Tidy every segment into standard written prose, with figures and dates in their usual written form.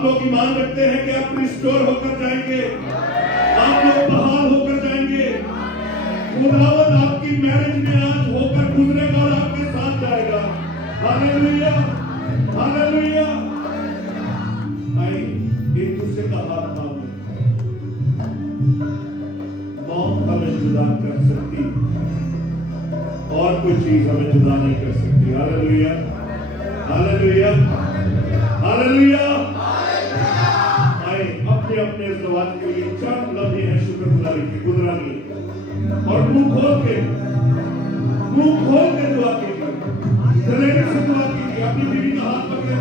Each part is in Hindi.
आप लोग ईमान रखते हैं कि आप रिस्टोर होकर जाएंगे, आप लोग बहाल होकर जाएंगे। खुदावन आपकी मैरिज में आज होकर गुजरेगा और आपके साथ जाएगा। Hallelujah, hallelujah. आइए एक दूसरे का हाथ थाम लें। मौत हमें जुदा कर सकती और कोई चीज हमें जुदा नहीं कर सकती। Hallelujah, hallelujah, hallelujah. आए अपने अपने ज़बान के लिए चंद लम्हे हैं शुक्रगुजारी की, गुजरानी और मुंह खोल के दुआ कीजिए, दिल से दुआ कीजिए। अपनी बीवी का हाथ पकड़े।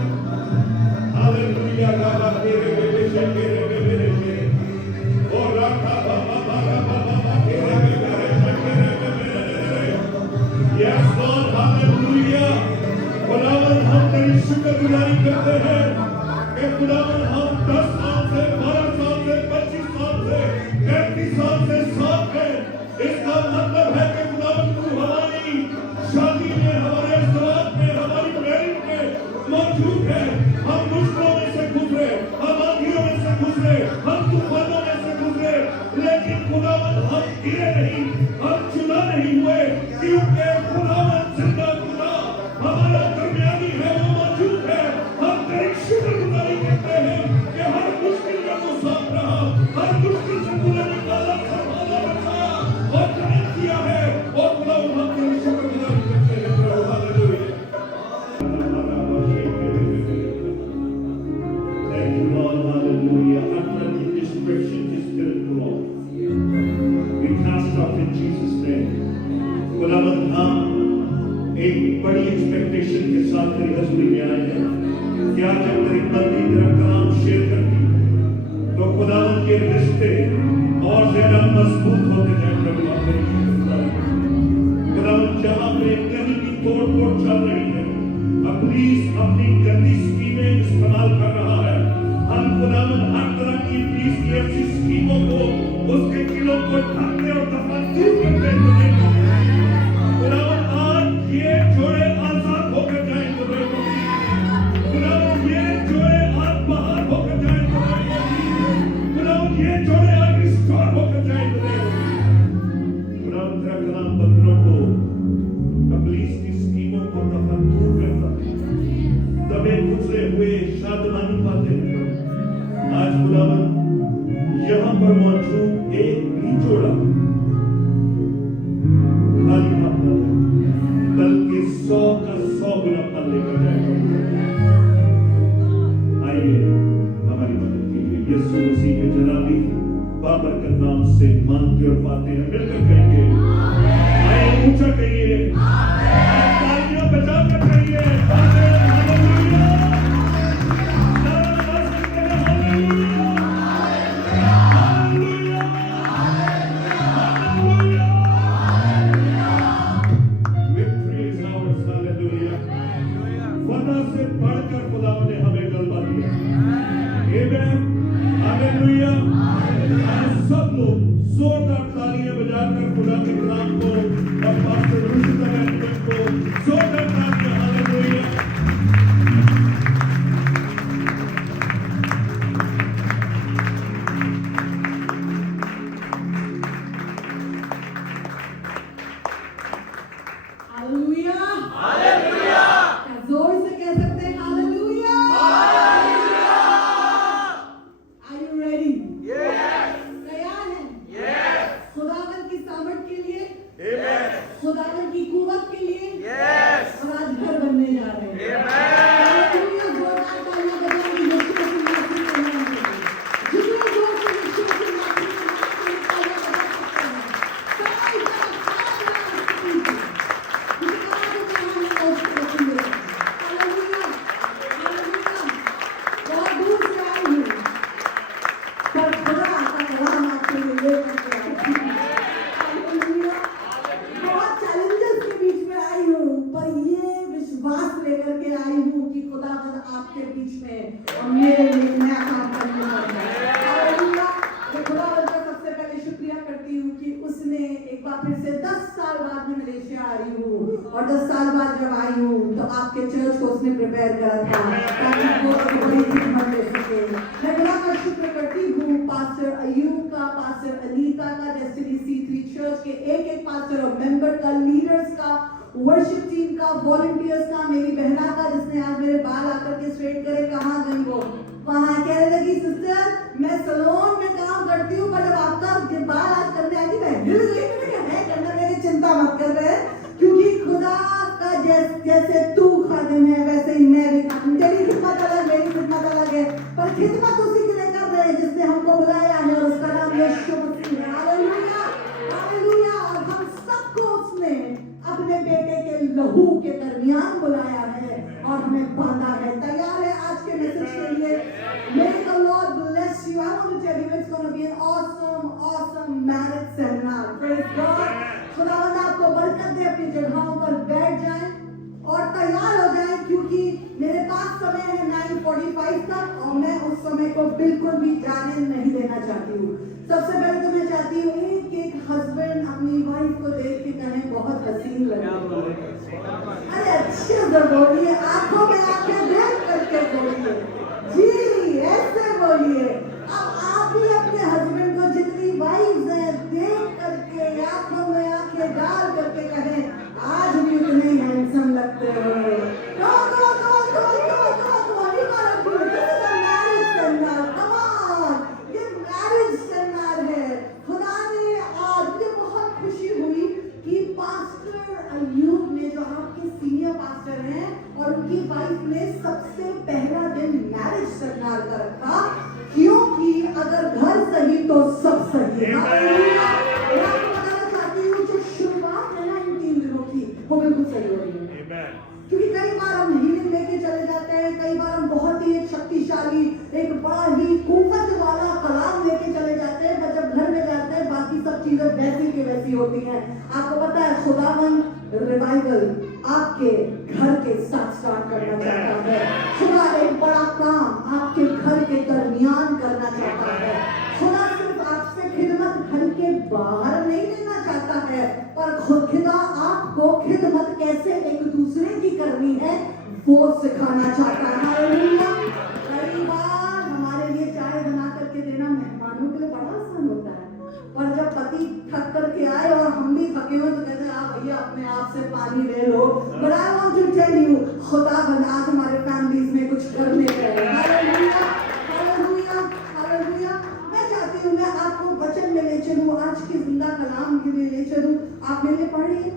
हालेलुया, गावा तेरे बेटे शेरे बेटे शेरे और राखा बाबा बाबा बाबा तेरे बेटे शेरे। Yes Lord, hallelujah. खुदावन हम तेरी शुक्रगुजारी करते हैं कि खुदावन हम 10 साल से 12 साल से 25 साल से 35 साल से साथ हैं। इसका मतलब है कि खुदावन तू हमारी शादी में, हमारे समाज में, हमारी मैरिज में मौजूद है। हम मुश्किलों में से गुजरे, हम आंधियों में से गुजरे, हम तूफानों में से गुजरे, लेकिन खुदावन हम गिरे नहीं, हम जुदा नहीं हुए, क्योंकि खुदावन जिंदा खुदा हमारा दरमियानी है, वो मौजूद है। हम तेरी शुक्रगुजारी करते हैं कि हर मुश्किल में वो साथ रहा, हर मुश्किल से तूने निकाला, संभाला, बचाया और कायम किया है। और खुदावन हम तेरी शुक्रगुजारी करते हैं। प्रभु hallelujah. Thank you Lord, hallelujah. After the description is still Lord, we cast off in Jesus name। खुदावन हम एक बड़ी एक्सपेक्टेशन के साथ तेरी हजूरी में आए हैं। क्या जब तेरी बंदी तेरा कलाम शेयर करती तो खुदावन के रिश्ते और ज्यादा मजबूत होते जाए। प्रभु आप तेरी शुक्रगुजारी करें। खुदावन जहां पे कहीं भी तोड़-फोड़ चल रही है, पुलिस अपनी गंदी स्कीमें इस्तेमाल कर रहा है, हम खुदावन हर तरह की पुलिस की ऐसी स्कीमों को, उसके किलों को ढकने और दफा दूर करते हुए खुदावन आज ये जोड़े आजाद होकर जाएं। खुदावन ये जोड़े आज बाहर होकर जाएं। खुदावन ये जोड़े आज रिस्टोर होकर जाएं। खुदावन तेरा कलाम बंदरों को, पुलिस की स्कीमों को दफा दूर करता है, दबे कुचले हुए शादमानी पाते हैं। आज खुदावन यहाँ पर मौजूद एक भी जोड़ा खाली हाथ न जाए, बल्कि 100 का 100 गुना फल लेकर जाएगा। आइए हमारी मदद कीजिए। यीशु मसीह के जनाबी बाबरकत नाम से मांगते और पाते हैं, मिलकर कहेंगे आइए, ऊंचा कहिए, तालियां बजाकर कहिए हालेलुया, सब लोग जोरदार तालियां बजाकर खुदा के कलाम को और पास्टर रुशिदा मैनेजमेंट को जोरदार तालियां। हालेलुया। Hallelujah, hallelujah. जोर से कह सकते हैं hallelujah, hallelujah. Are you ready? Yes. तैयार हैं? Yes. खुदावन की सामर्थ के लिए, Amen. खुदावन की कुव्वत के लिए, Yes. और आज घर बनने जा रहे हैं। Amen. हालेलुया, जोरदार तालियां बजाएंगे यीशु मसीह के नाम में। जितने जोर से यीशु मसीह के नाम में तालियां बजा सकते हैं, सारी जगह बहुत दूर से आई हूँ, पर खुदा का कलाम आपके लिए लेकर के आई हूँ। बहुत चैलेंजेस के बीच में आई हूँ, पर ये विश्वास लेकर के आई हूँ कि खुदावंद आपके बीच में और मेरे लिए नया काम करने वाला है। हालेलुया। मैं खुदावंद का सबसे पहले शुक्रिया करती हूँ कि उसने एक बार फिर से 10 साल बाद में मलेशिया आ रही हूँ, और 10 साल बाद जब आई हूँ तो आपके चर्च को उसने प्रिपेयर करा था ताकि वो बड़ी खिदमत दे सके। मैं खुदा का शुक्र करती हूँ पास्टर अयूब का, पास्टर अनीता का, डेस्टिनी C3 चर्च के एक पास्टर और मेंबर का, लीडर्स का, वर्शिप टीम का, वॉलंटियर्स का, मेरी बहना का जिसने आज मेरे बाल आकर के स्ट्रेट करे। कहाँ गई वो? वहाँ कहने लगी सिस्टर मैं सैलून में काम करती हूँ, पर जब आपका बाल आज करने आई थी मैं हिल गई। मैंने कहा है करना, मेरी चिंता मत कर रहे, क्योंकि खुदा का जैसे तू खादिम है वैसे ही मैं भी खादिम। तेरी खिदमत अलग, मेरी खिदमत अलग है, पर खिदमत उसी के लिए कर रहे हैं जिसने हमको बुलाया है और उसका नाम यीशु मसीह है। Hallelujah, hallelujah. और हम सबको उसने अपने बेटे के लहू के दरमियान बुलाया है और हमें बांधा है। तैयार है आज के मैसेज के लिए? May the Lord bless you. I want to tell you it's going to be an awesome marriage seminar. Praise God. खुदावंद आपको बरकत दे। अपनी जगहों पर बैठ जाएं और तैयार हो जाएं, क्योंकि मेरे पास समय है 9:45 तक और मैं उस समय को बिल्कुल भी जाने नहीं देना चाहती हूँ। सबसे पहले तो मैं चाहती हूँ एक हस्बैंड अपनी वाइफ को देख के कहें बहुत हसीन लगे। अरे अच्छे से बोलिए, आंखों में आंखें देख करके बोलिए जी, ऐसे बोलिए। अब आप भी अपने हस्बैंड को जितनी वाइफ है देख करके आंखों में आंखें डाल करके कहें आज भी उतने हैंडसम लगते हो। मैरिज सेमिनार है। खुदा ने आज मुझे बहुत खुशी हुई कि पास्टर अयूब ने, जो आपके सीनियर पास्टर हैं, और उनकी वाइफ ने सबसे पहला दिन मैरिज सेमिनार का रखा, क्योंकि अगर घर सही तो सब सही है। मैं आपको बताना चाहती हूँ जो शुरुआत है ना इन 3 दिनों की, वो बिल्कुल सही हो रही है। क्योंकि कई बार हम हीलिंग लेके चले जाते हैं, कई बार हम बहुत ही एक शक्तिशाली, एक बड़ा ही कुव्वत वाला कलाम लेके चले जाते हैं, पर जब घर में जाते हैं बाकी सब चीजें वैसी की वैसी होती हैं। आपको पता है खुदावंद रिवाइवल आपके घर के साथ स्टार्ट करना चाहता है। खुदा एक बड़ा काम आपके घर के दरमियान करना चाहता है। खुदा सिर्फ आपसे खिदमत घर के बाहर नहीं लेना चाहता है, पर खुदा आपको खिदमत कैसे एक दूसरे की करनी है वो सिखाना चाहता है। हालेलुया। कई बार हमारे लिए चाय बना करके देना मेहमानों के लिए बड़ा आसान होता है, पर जब पति थक करके आए और हम भी थके हो तो कहते हैं आप भैया अपने आप से पानी ले लो। But I want to tell you, खुदा आज हमारे फैमिलीज में कुछ करने का है। Hallelujah, hallelujah, hallelujah. मैं चाहती हूँ मैं आपको वचन में ले चलूँ, आज के जिंदा कलाम के लिए ले चलूँ। आप मेरे पढ़िए।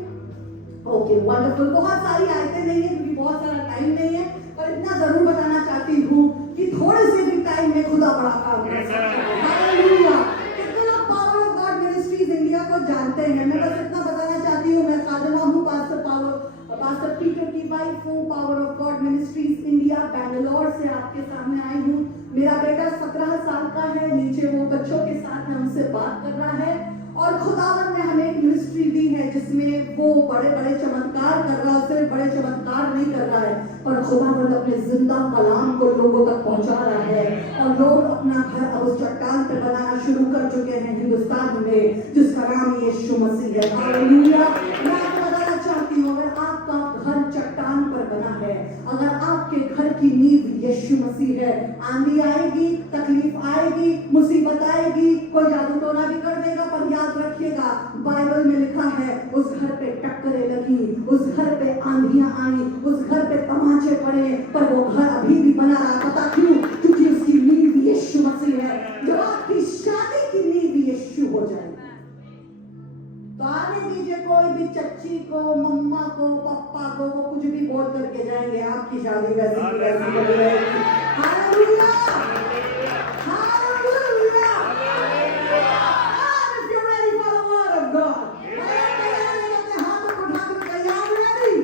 Okay, wonderful. बहुत सारी आयतें नहीं है क्योंकि बहुत सारा टाइम नहीं है, पर इतना जरूर बताना चाहती हूँ कि थोड़े से भी टाइम में खुदा बड़ा काम कर सकता है। हालेलुया। कितने लोग power of God ministries India को जानते हैं? मैं बस इतना बताना चाहती हूँ, मैं खादिमा हूँ, पास्टर पीटर की वाइफ हूँ, power of God ministries India Bangalore से आपके सामने आई हूँ। मेरा बेटा 17 साल का है, नीचे वो बच्चों के साथ हमसे बात कर रहा है, और खुदावन ने हमें एक मिनिस्ट्री दी है जिसमें वो बड़े बड़े चमत्कार कर रहा है। सिर्फ बड़े चमत्कार नहीं कर रहा है, पर खुदावन अपने जिंदा कलाम को लोगों तक पहुंचा रहा है, और लोग अपना घर अब उस चट्टान पे बनाना शुरू कर चुके हैं हिंदुस्तान में, जिसका नाम यीशु मसीह है। हालेलुया। मैं आपको बताना चाहती हूँ, अगर आपका घर चट्टान पर बना है, अगर आपके घर की नींव यीशु मसीह है, आंधी आएगी, तकलीफ आएगी, मुसीबत आएगी, कोई जादू टोना भी कर देगा, पर याद रखिएगा बाइबल में लिखा है उस घर पे टक्करें लगी, उस घर पे आंधियां आई, उस घर पे तमाचे पड़े, पर वो घर अभी भी बना रहा। पता क्यों? क्योंकि उसकी नींव यीशु मसीह है। जब आपकी शादी की नींव यीशु हो जाए तो आने दीजिए कोई भी चच्ची को, मम्मा को, पप्पा को, वो कुछ भी बोल करके जाएंगे, आपकी शादी वैसी की वैसी हो जाएगी। Hallelujah, hallelujah. If you're ready for the word of God, तैयार हैं? अपने हाथों को उठा कर तैयार ready?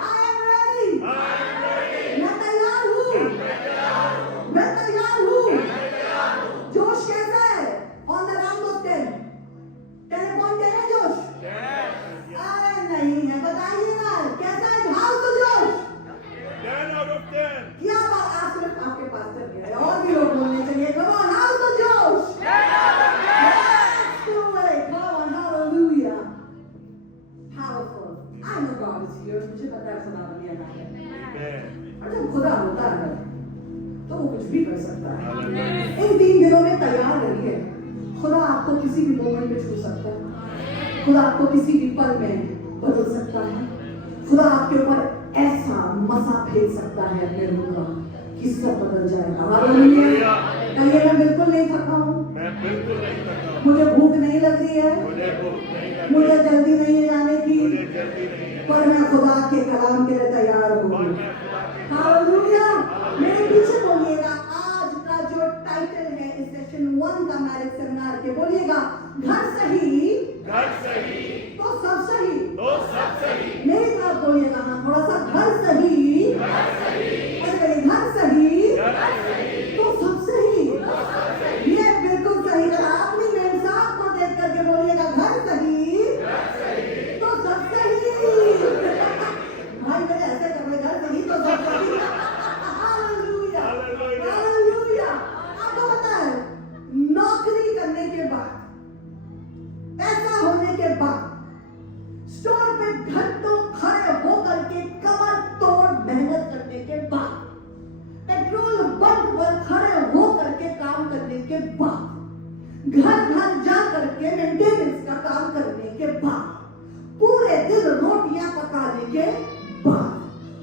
I am ready. मैं तैयार हूँ, मैं तैयार हूँ। जोश कैसा है? On the round of 10 telephone दे रहे जोश? अरे नहीं है, बताइए ना कैसा है? हाउ तो जोश 10 out of 10। क्या बात, आप सिर्फ आपके पास तक है, और भी लोग बोलने चाहिए। Come on, हाउ तो जोश 10 out of 10। Let's do it. Come on, hallelujah. Powerful. I know God is here. मुझे पता है खुदा बनिया है। और जब खुदा होता है तो वो कुछ भी कर सकता है। इन 3 दिनों में तैयार रहिए। खुदा आपको किसी भी मोमेंट में छू सकता है। खुदा आपको किसी भी पल में बदल सकता है। खुदा आपके ऊपर ऐसा मसा फेंक सकता है अपने रूह का कि सब बदल जाएगा। हालेलुया। कहिए मैं बिल्कुल नहीं थका हूँ, मैं बिल्कुल नहीं थका हूँ, मुझे भूख नहीं लग रही है, मुझे भूख नहीं लगी, मुझे जल्दी नहीं है जाने की, मुझे जल्दी नहीं है, पर मैं खुदा के कलाम के लिए तैयार और हूँ। मैं खुदा के हालेलुया। मेरे पीछे बोलिएगा, आज का जो टाइटल है इस सेशन 1 का मैरिज सेमिनार के, बोलिएगा घर सही घर सही तो सब सही। तो सब सही, मेरी तरफ बोलिएगा, हाँ थोड़ा सा, घर सही, अरे घर सही तो सब सही। ये बिल्कुल सही कहा आपने। मेरे साथ को देख करके बोलिएगा, घर सही तो सब सही। भाई मैंने ऐसे कर रहे, घर सही तो सब सही। Hallelujah, hallelujah. आपको पता है, नौकरी करने के बाद, पैसा होने के बाद, स्टोर पे घंटों खड़े होकर के कमर तोड़ मेहनत करने के बाद, पेट्रोल पंप पर खड़े होकर के काम करने के बाद, घर घर जा करके मेंटेनेंस का काम करने के बाद, पूरे दिन रोटियां पकाने के बाद,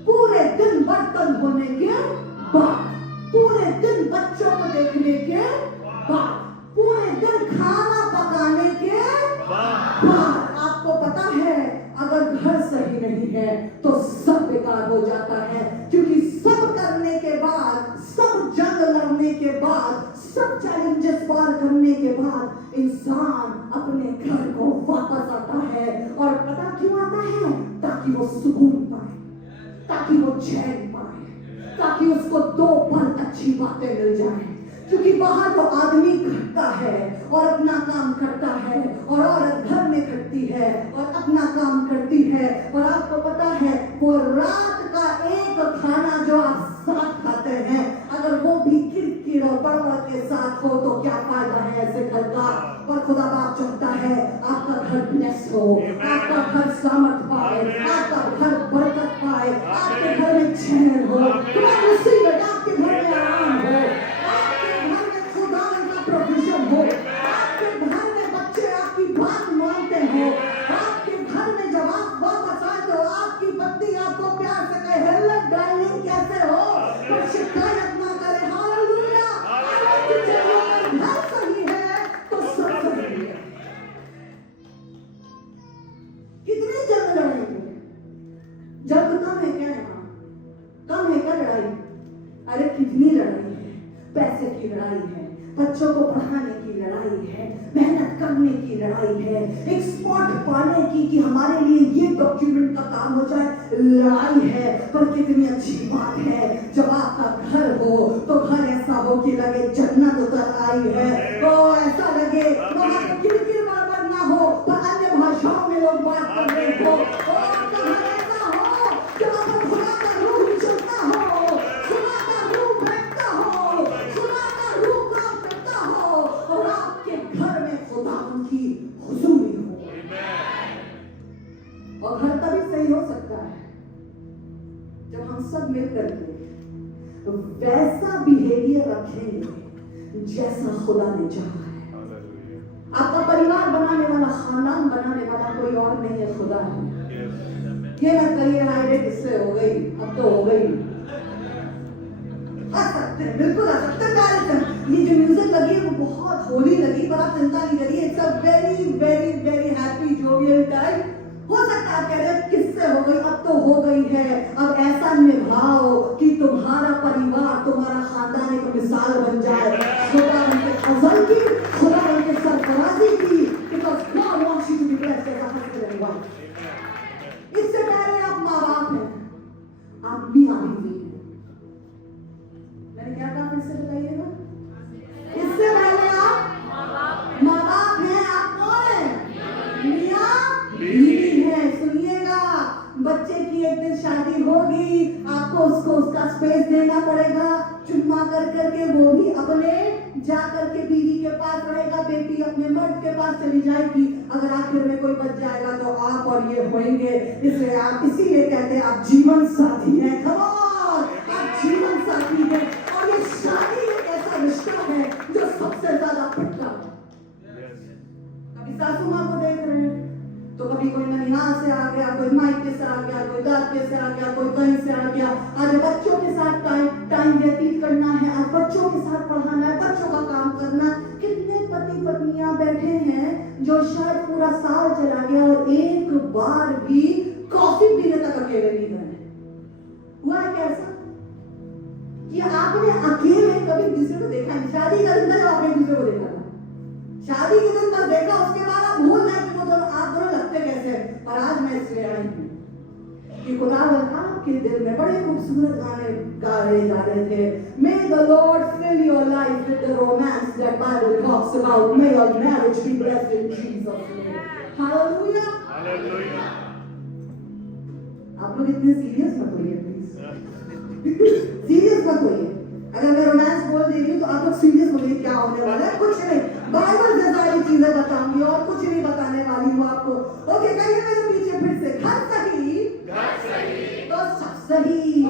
पूरे दिन बर्तन धोने के बाद, पूरे दिन बच्चों को देखने के बाद, पूरे दिन खाना पकाने के बाद, आपको पता है अगर घर सही नहीं है तो सब बेकार हो जाता है। क्योंकि सब करने के बाद, सब जंग लड़ने के बाद, सब चैलेंजेस पार करने के बाद इंसान अपने घर को वापस आता है। और पता क्यों आता है? ताकि वो सुकून पाए, ताकि वो चैन पाए, ताकि उसको 2 पल अच्छी बातें मिल जाए। क्योंकि बाहर तो आदमी खटता है और अपना काम करता है, और औरत घर में खटती है और अपना काम करती है। और आपको पता है वो रात का एक खाना जो आप साथ खाते हैं, अगर वो भी किरकिर और बड़बड़ के साथ हो तो क्या फायदा है ऐसे घर का। पर खुदा बाप चाहता है आपका घर ब्लेस हो, आपका घर सामर्थ पाए, आपका घर बरकत पाए, आपके घर में चैन हो, तुम्हारी मुसीबत आपके घर में आराम हो, प्रोविजन हो, आपके घर में बच्चे आपकी बात मानते हो, आपके घर में जब आप वापस आए तो आपकी पत्नी आपको प्यार से कहे हेलो डार्लिंग कैसे हो, पर शिकायत ना करे। हालेलुया। घर सही है तो सब सही है। कितनी जंग लड़ेंगे? जंग कम है क्या यहाँ? कम है क्या लड़ाई? अरे कितनी लड़ाई है। पैसे की लड़ाई है, बच्चों को पढ़ाने की लड़ाई है, मेहनत करने की लड़ाई है, एक स्पॉट पाने की कि हमारे लिए ये डॉक्यूमेंट का काम हो जाए, लड़ाई है। पर कितनी अच्छी बात है जब आपका घर हो तो घर ऐसा हो कि लगे जन्नत उतर आई है, तो ऐसा लगे वहां पे किरकिर बड़बड़ ना हो, पर अन्य भाषाओं में लोग बात कर रहे हो, और आपका घर ऐसा हो जहाँ पर खुदा का रूह चलता हो, खुदा का रूह बैठता हो, खुदा का रूह काम करता हो, और आपके घर में खुदा की हुजूरी हो। और घर तभी सही हो सकता है जब हम सब मिलकर के वैसा बिहेवियर रखेंगे जैसा खुदा ने चाहा है। आपका परिवार बनाने वाला, खानदान बनाने वाला कोई और नहीं है, खुदा है। ये ना कहिए हाय किससे हो गई, अब तो हो गई। आ सकते हैं, बिल्कुल आ सकते हैं। ये जो म्यूजिक लगी है वो बहुत होली लगी, पर आप चिंता नहीं करिए, it's a very very very happy jovial time. हो सकता है कह रहे किससे हो गई, अब तो हो गई है। अब ऐसा निभाओ कि तुम्हारा परिवार, तुम्हारा खानदान एक मिसाल बन जाए खुदा उनके फजल की, खुदा उनके सरफराजी की, because God wants you to be blessed as a husband and wife। इससे पहले आप माँ बाप हैं, आप मियाँ बीवी हैं। मैंने क्या कहा, फिर से बताइएगा। इससे पहले आप माँ बाप हैं, आप कौन हैं? मियाँ बीवी हैं। सुनिएगा, बच्चे की एक दिन शादी होगी, आपको उसको उसका स्पेस देना पड़ेगा, चुम्मा कर करके वो भी अपने जा करके बीवी के पास रहेगा, बेटी अपने मर्द के पास चली जाएगी। अगर आखिर में कोई बच जाएगा तो आप और ये होंगे। इसलिए आप, इसीलिए कहते हैं आप जीवन साथी हैं। come on, आप जीवन साथी हैं। और ये सासू माँ को देख रहे हैं तो कभी कोई ननिहाल से आ गया, कोई मायके से आ गया, कोई दादके से आ गया, कोई कहीं से आ गया। आज बच्चों के साथ टाइम व्यतीत करना है, आज बच्चों के साथ पढ़ाना है, बच्चों का काम करना। कितने पति पत्नियां बैठे हैं जो शायद पूरा साल चला गया और एक बार भी कॉफी पीने तक अकेले नहीं गए। हुआ है कैसा कि आपने अकेले कभी दूसरे को देखा नहीं? शादी का दिन तक आपने दूसरे को देखा था, शादी के दिन तक देखा, उसके बाद आप भूल गए कि वो दोनों आप दोनों लगते कैसे हैं। और आज मैं इसलिए आई हूँ कि खुदा आपके दिल में बड़े खूबसूरत गाने गा रहे थे। May the Lord fill your life with the romance that Bible talks about. May your marriage be blessed in Jesus' name. Hallelujah. Hallelujah. आप लोग इतने सीरियस मत होइए प्लीज, सीरियस मत होइए। अगर मैं रोमांस बोल दे रही हूँ तो आप लोग सीरियस बोलिए, क्या होने वाला है? कुछ नहीं, बाइबल से सारी चीजें बताऊंगी और कुछ नहीं बताने वाली हूँ आपको। ओके, कहिए मेरे पीछे फिर से, घर सही तो सब सही,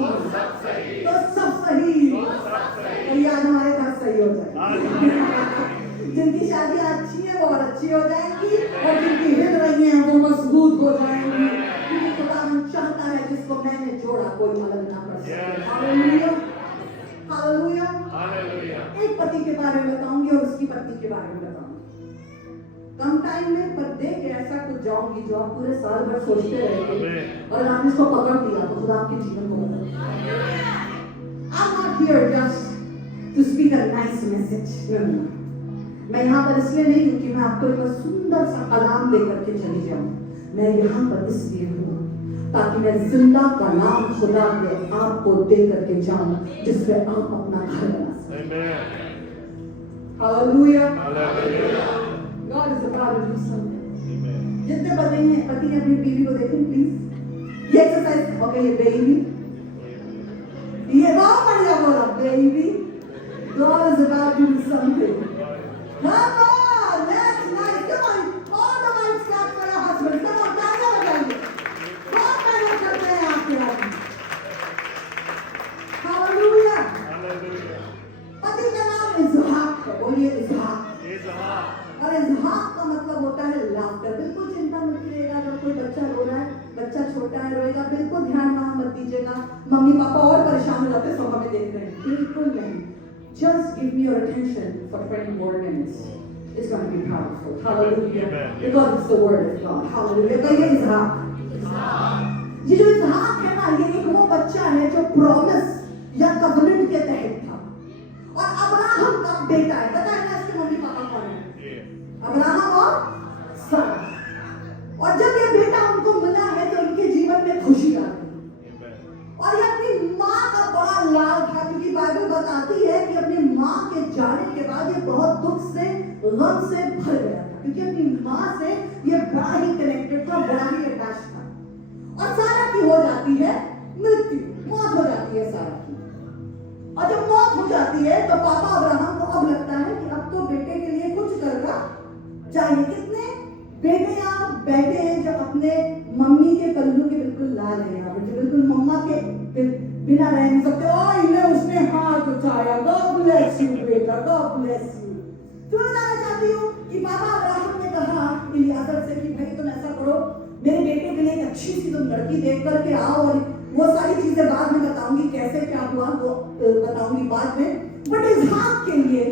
तो सब सही। और ये आज हमारे घर सही हो जाए। जिनकी शादी अच्छी है वो और अच्छी हो जाएंगी, और जिनकी हिल रही है वो मजबूत हो जाएंगी, क्योंकि खुदा चाहता है जिसको मैंने जोड़ा कोई अलग ना कर सके। Hallelujah, hallelujah. एक पति के बारे में बताऊंगी और उसकी पत्नी के बारे में बताऊंगी। कम टाइम में पर देख ऐसा कुछ जाऊंगी जो आप पूरे साल भर सोचते रहेंगे, और आपने इसको पकड़ लिया तो खुदा आपके जीवन को बदल। I'm not here just to speak a nice message. मैं यहाँ पर इसलिए नहीं हूँ कि मैं आपको एक सुंदर सा कलाम देकर के चली जाऊँ। मैं यहाँ पर इसलिए हूँ ताकि मैं जिंदा कलाम खुदा के आपको दे करके जाऊं जिससे आप अपना घर बना सकें। Hallelujah. God is about to do something. जितने पति अपनी बीवी को देखें प्लीज, ये एक्सरसाइज। ओके, ये बेबी, ये बहुत बढ़िया बोला, baby. God is about to do something. Come on, that's nice. Come on, all the wives clap for your husband. Come on, तालियां बजाइए। बहुत मेहनत करते हैं आपके हस्बैंड। हालेलुया। पति का नाम इसहाक है, बोलिए इसहाक। और इसहाक का मतलब होता है लाफ्टर। बिल्कुल चिंता मत कीजिएगा, अगर कोई बच्चा रो रहा है, बच्चा छोटा है, रोएगा, बिल्कुल ध्यान वहां मत दीजिएगा। मम्मी पापा और परेशान हो जाते सोफा में देख रहे हैं, बिल्कुल नहीं। Just give me your attention for 20 more minutes. It's going to be powerful. Hallelujah. Because it's the word of God. Hallelujah. कहिए इसहाक। ये जो इसहाक है ना, ये एक वो बच्चा है जो प्रॉमिस या कवनेंट के तहत था, और अब्राहम का बेटा है। पता है ना इसके मम्मी पापा कौन है? अब्राहम और सारा। और जब ये बेटा उनको मिला है तो उनके जीवन में खुशी आ गई, और ये अपनी माँ का बड़ा लाल था, क्योंकि बाइबल बताती है कि अपनी माँ के जाने के बाद ये बहुत दुख से, गम से भर गया था, क्योंकि अपनी माँ से ये बड़ा ही कनेक्टेड था, बड़ा ही अटैच था। और सारा की हो जाती है मृत्यु, मौत हो जाती है सारा की। और जब मौत हो जाती है तो पापा अब्राहम को अब लगता है कि अब तो बेटे के लिए कुछ करना चाहिए। कितने बेटे यहाँ बैठे हैं जो अपने मम्मी के पल्लू के बिल्कुल लाल है, यहाँ पे जो बिल्कुल मम्मा के बिना रह नहीं सकते। ओ इन्हें उसने हाथ उठाया, गॉड ब्लेस यू बेटा, गॉड ब्लेस यू। तो मैं बताना चाहती हूँ कि पापा अब्राहम ने कहा इलियाजर से कि भाई तुम ऐसा करो, मेरे बेटे के लिए एक अच्छी सी तुम लड़की देख करके आओ, और वो सारी चीजें बाद में बताऊंगी, कैसे क्या हुआ वो बताऊंगी बाद में। बट इसहाक के लिए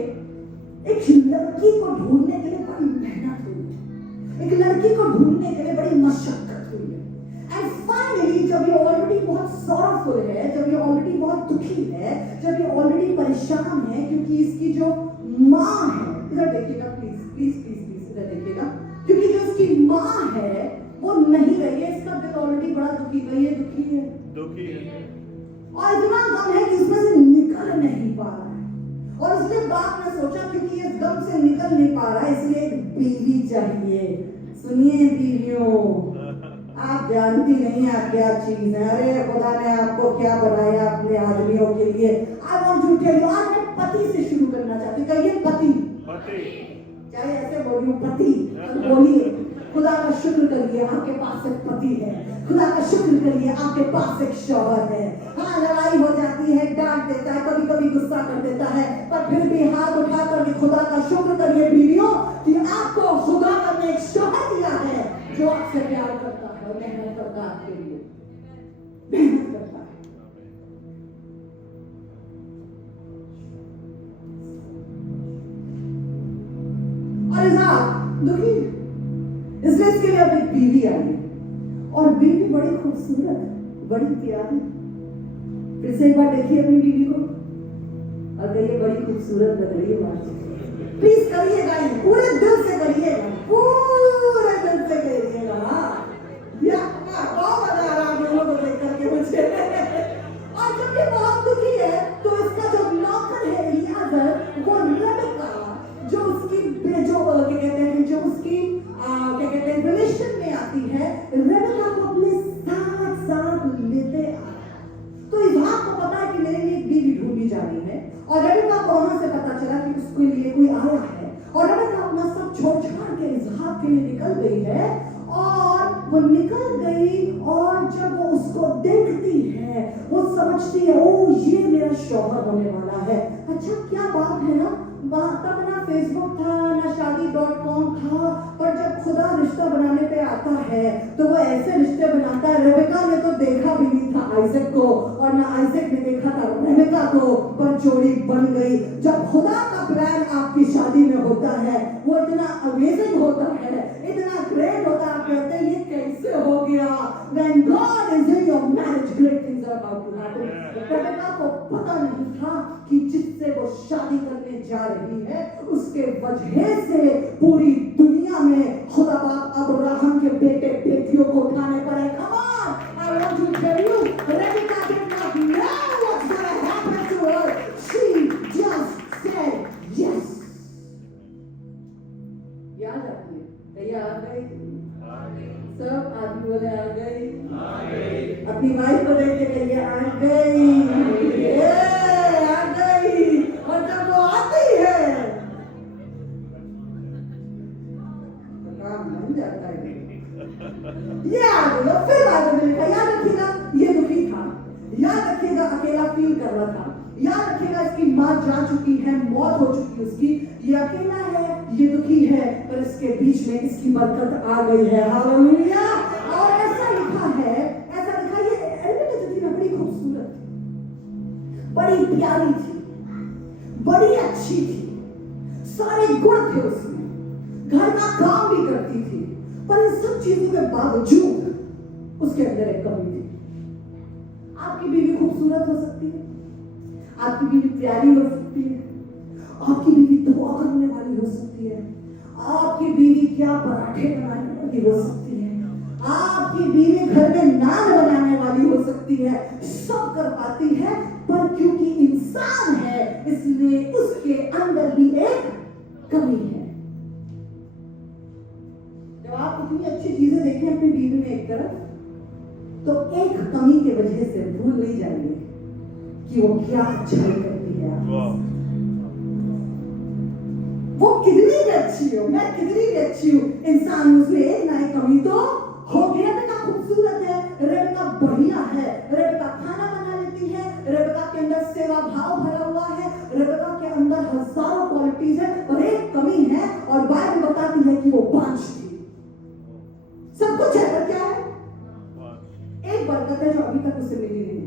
एक लड़की को ढूंढने के लिए बड़ी मेहनत हुई, एक लड़की को ढूंढने के लिए बड़ी मशक्कत हुई है। एंड फाइनली जब ये ऑलरेडी बहुत सॉरफुल है, जब ये ऑलरेडी बहुत दुखी है, जब ये ऑलरेडी परेशान है, क्योंकि इसकी जो माँ है, इधर देखिएगा प्लीज प्लीज प्लीज प्लीज, इधर देखिएगा, क्योंकि जो इसकी माँ है वो नहीं रही है, इसका दिल ऑलरेडी बड़ा दुखी है, दुखी है, और इतना गम है कि इसमें से निकल नहीं पा रहा है। और इसलिए बाप ने सोचा क्योंकि ये गम से निकल नहीं पा रहा है, इसलिए एक बीवी चाहिए। सुनिए बीवियों, आप जानती नहीं आप क्या चीज है। अरे खुदा ने आपको क्या बनाया अपने आदमियों के लिए। I want to tell you, आज मैं पति से शुरू करना चाहती हूँ। कहिए पति, चाहे ऐसे बोलिए पति, बोलिए खुदा का शुक्र करिए आपके पास एक पति है, खुदा का शुक्र करिए आपके पास एक शौहर है। हाँ, लड़ाई हो जाती है, डांट देता है, कभी कभी गुस्सा कर देता है, पर फिर भी हाथ उठा कर खुदा का शुक्र करिए बीवियों कि आपको खुदा का एक है और मेहनत करता है आपके लिए, मेहनत करता है। और इज़हाक दुखी है, इसलिए इसके लिए अब एक बीवी आई और बीवी बड़ी खूबसूरत, बड़ी प्यारी। फिर से एक बार देखिए अपनी बीवी को और कहिए बड़ी खूबसूरत लग रही है। प्लीज करिएगा, पूरे दिल से करिएगा, पूरे दिल से करिएगा। या बहुत मजा आ रहा है दोनों को देख करके मुझे। और जब ये बहुत दुखी है तो इसका जो नौकर है एलियाजर, वो रेबेका जो उसकी जो क्या कहते हैं, जो उसकी क्या कहते हैं रिलेशन में आती है, रेबेका को अपने साथ साथ लेते आ रहा है। तो इज़हाक को पता है कि मेरे लिए एक बीवी ढूंढी जानी है और रेबेका को वहां से पता चला कि उसके लिए कोई आया है और रेबेका अपना सब छोड़ छाड़ के इज़हाक के लिए निकल गई है। और वो निकल गई और जब वो उसको देखती है वो समझती है ओ ये मेरा शौहर होने वाला है। अच्छा क्या बात है ना, तब ना फेसबुक था ना शादी.com था, पर जब खुदा रिश्ता बनाने पे आता है तो वो ऐसे रिश्ते बनाता है। रेबेका ने तो देखा भी नहीं था आइजक को और ना आइजक ने देखा था रेबेका को, पर जोड़ी बन गई। जब खुदा का प्लान आपकी शादी में होता है वो इतना अमेजिंग होता है, इतना ग्रेट होता है, आप कहते हैं ये कैसे हो गया। When God is in your marriage, great things are about to happen. Rebecca को पता नहीं था कि जिससे वो शादी करने जा रही है उसके वजह से पूरी दुनिया में खुदा बाप अब्राहम के बेटे बेटियों को उठाने पड़े। Come on, I want to tell you, Rebecca did not know what's going to happen to her. She just said yes. याद आती है, ये आ गई, सब आदमी बोले आ गई, अपनी वाइफ को देख के कहिए आ गई, आ गई। और जब वो आती है तो काम बन जाता है। ये आ गई और फिर बाद में लिखा, याद रखिएगा ये दुखी था, याद रखिएगा अकेला फील कर रहा था, याद रखिएगा इसकी माँ जा चुकी है, मौत हो चुकी है उसकी, ये अकेला है, ये दुखी है, पर इसके बीच में इसकी बरकत आ गई है। हालेलुया। और ऐसा लिखा है, ऐसा लिखा ये एलिमेंट जो थी ना बड़ी खूबसूरत थी, बड़ी प्यारी थी, बड़ी अच्छी थी, सारे गुण थे उसमें, घर का काम भी करती थी, पर इन सब चीजों के बावजूद उसके अंदर एक कमी थी। आपकी बीवी खूबसूरत हो सकती है, आपकी बीवी प्यारी हो सकती है, आपकी बीवी दुआ करने वाली हो सकती है, आपकी बीवी क्या पराठे बनाने वाली हो सकती है, आपकी बीवी घर में नान बनाने वाली हो सकती है, सब कर पाती है, पर क्योंकि इंसान है इसलिए उसके अंदर भी एक कमी है। जब आप इतनी अच्छी चीजें देखें अपनी बीवी में एक तरफ, तो एक कमी के वजह से भूल नहीं जाएंगे कि वो क्या अच्छाई करती है। वो कितनी भी अच्छी हो, मैं कितनी भी अच्छी हूँ, इंसान मुझसे एक ना एक कमी तो होगी। रेबेका खूबसूरत है, रेबेका बढ़िया है, रेबेका खाना बना लेती है, रेबेका के अंदर सेवा भाव भरा हुआ है, रेबेका के अंदर हजारों क्वालिटीज है, पर एक कमी है और बाइबल बताती है कि वो बांझ थी। सब कुछ है पर क्या है? एक बरकत है जो अभी तक उसे मिली नहीं,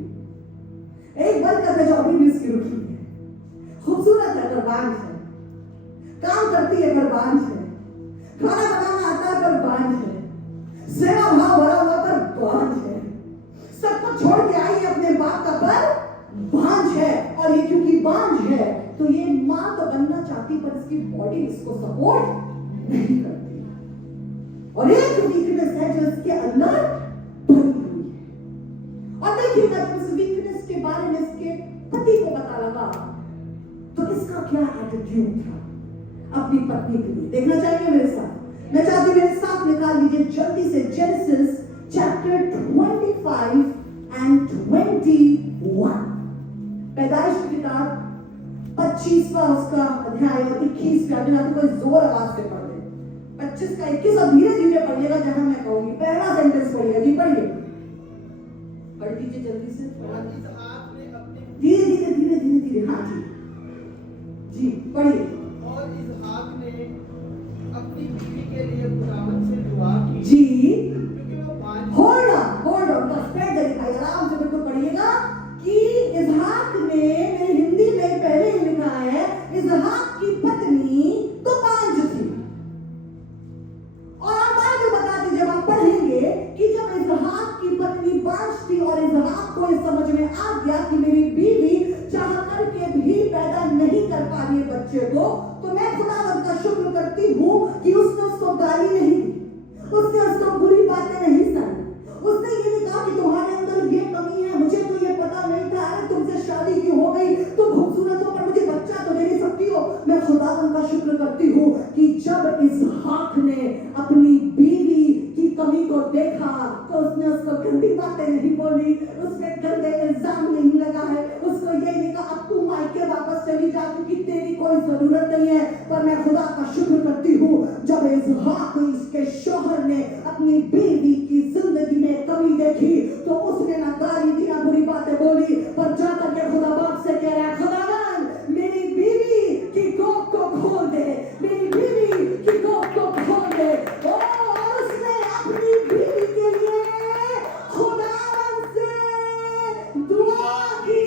एक बरकत है जो अभी भी उसकी रुकी है। खूबसूरत है पर बांझ है, काम करती है पर बांझ है, खाना बनाना आता है पर बांझ है, सेवा भाव भरा हुआ पर बांझ है, सब कुछ छोड़ के आई है अपने बाप का पर बांझ है। और ये क्योंकि बांझ है तो ये मां तो बनना चाहती पर इसकी बॉडी इसको सपोर्ट नहीं करती। और एक वीकनेस है जो इसके अंदर भरी हुई है। और देखिएगा जब इस वीकनेस के बारे में इसके पति को पता लगा तो इसका क्या एटीट्यूड था अपनी पत्नी के लिए। देखना चाहेंगे मेरे साथ? मैं चाहती हूँ मेरे साथ निकाल लीजिए जल्दी से जेनेसिस चैप्टर 25 एंड 21। पैदाइश की किताब 25वां उसका अध्याय और 21 का बिना कोई जोर आवाज से पढ़ ले। 25 का 21 और धीरे धीरे पढ़िएगा जहां मैं कहूंगी। पहला सेंटेंस पढ़िएगा जी, पढ़िए, पढ़ लीजिए जल्दी से, धीरे धीरे धीरे धीरे धीरे। हाँ जी जी पढ़िए। और इसहाक ने अपनी बीवी के लिए खुदावंद से दुआ की जी क्योंकि वो बांझ बस बैठ जाइए भाई, आराम से बिल्कुल पढ़िएगा कि इसहाक ने, मेरे हिंदी में पहले ही लिखा है, इसहाक की पत्नी तो 5 थी। और आप आगे बताते जब आप पढ़ेंगे कि जब इसहाक की पत्नी 5 थी और इसहाक को इस समझ में आ गया कि मेरी बीवी चाह करके भी पैदा नहीं कर पा रही है बच्चे को, तो मैं खुदावंद का शुक्र करती हूँ कि उसने उसको गाली नहीं दी, उसने उसको बुरी बातें नहीं सुनाई, उसने ये नहीं कहा कि तुम्हारे अंदर ये कमी है, मुझे तो ये पता नहीं था, अरे तुमसे शादी क्यों हो गई, तुम खूबसूरत हो पर मुझे बच्चा तो दे नहीं सकती हो। मैं खुदावंद का शुक्र करती हूँ कि जब इसहाक ने अपनी बीवी की कमी को देखा तो उसने उसको गंदी बातें नहीं बोली, उसने गंदे इल्जाम नहीं लगाए, उसको ये नहीं कहा अब तू मायके वापस चली जा क्योंकि तेरी कोई जरूरत नहीं है। पर मैं खुदा का शुक्र करती हूँ जब इसहाक इसके शौहर ने अपनी बीवी की जिंदगी में कमी देखी तो उसने ना गाली दी ना बुरी बातें बोली, पर जाकर के खुदा बाप से कह रहा है खुदावन मेरी बीवी की गोद को खोल दे, मेरी बीवी की गोद को खोल दे। और उसने अपनी बीवी के लिए खुदावन से दुआ की।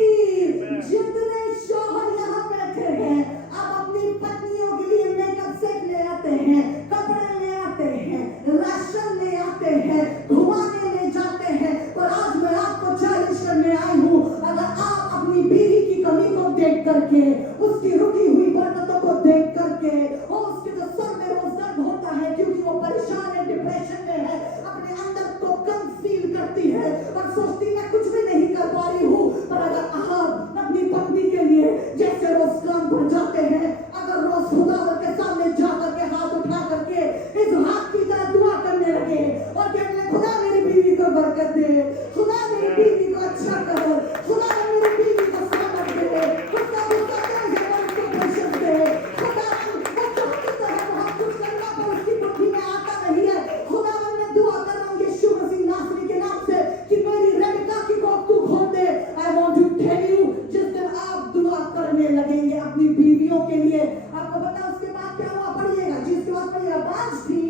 जितने शौहर यहाँ बैठे हैं आप अपनी पत्नियों के लिए मेकअप सेट ले आते हैं, कपड़े ले आते हैं, राशन ले आते हैं, घुमाने ले जाते हैं, पर आज मैं आपको चैलेंज करने आई हूँ, अगर आप अपनी बीवी की कमी को देख करके, उसकी रुकी हुई बरकतों को देख करके, और उसके जो सर में रोज दर्द होता है क्योंकि वो परेशान है, डिप्रेशन में है, अपने अंदर को कम फील करती है और सोचती मैं कुछ भी नहीं कर पा रही हूँ, पर अगर आप अपनी पत्नी के लिए जैसे रोज काम पर जाते हैं, अगर रोज खुदावंद के सामने जाकर के हाथ उठा करके इस हाथ की तरह दुआ करने लगे और कहने लगे खुदा मेरी बीवी को बरकत दे, खुदा मेरी बीवी को अच्छा करो, खुदा मेरी बीवी को सलामत दे, खुदा उसका कर्ज है और उसको बरकत दे, खुदा वो चाहती तो है बहुत कुछ करना पर उसकी बुद्धि में आता नहीं है। खुदा मैं दुआ कर रहा हूँ यीशु मसीह नासरी के नाम से कि मेरी रेबेका की गोद तू खोल दे। I want to tell you जिस दिन आप दुआ करने लगेंगे अपनी बीवियों के लिए, आपको पता उसके बाद क्या हुआ, पढ़िएगा जी, इसके बाद पढ़िएगा 5 थी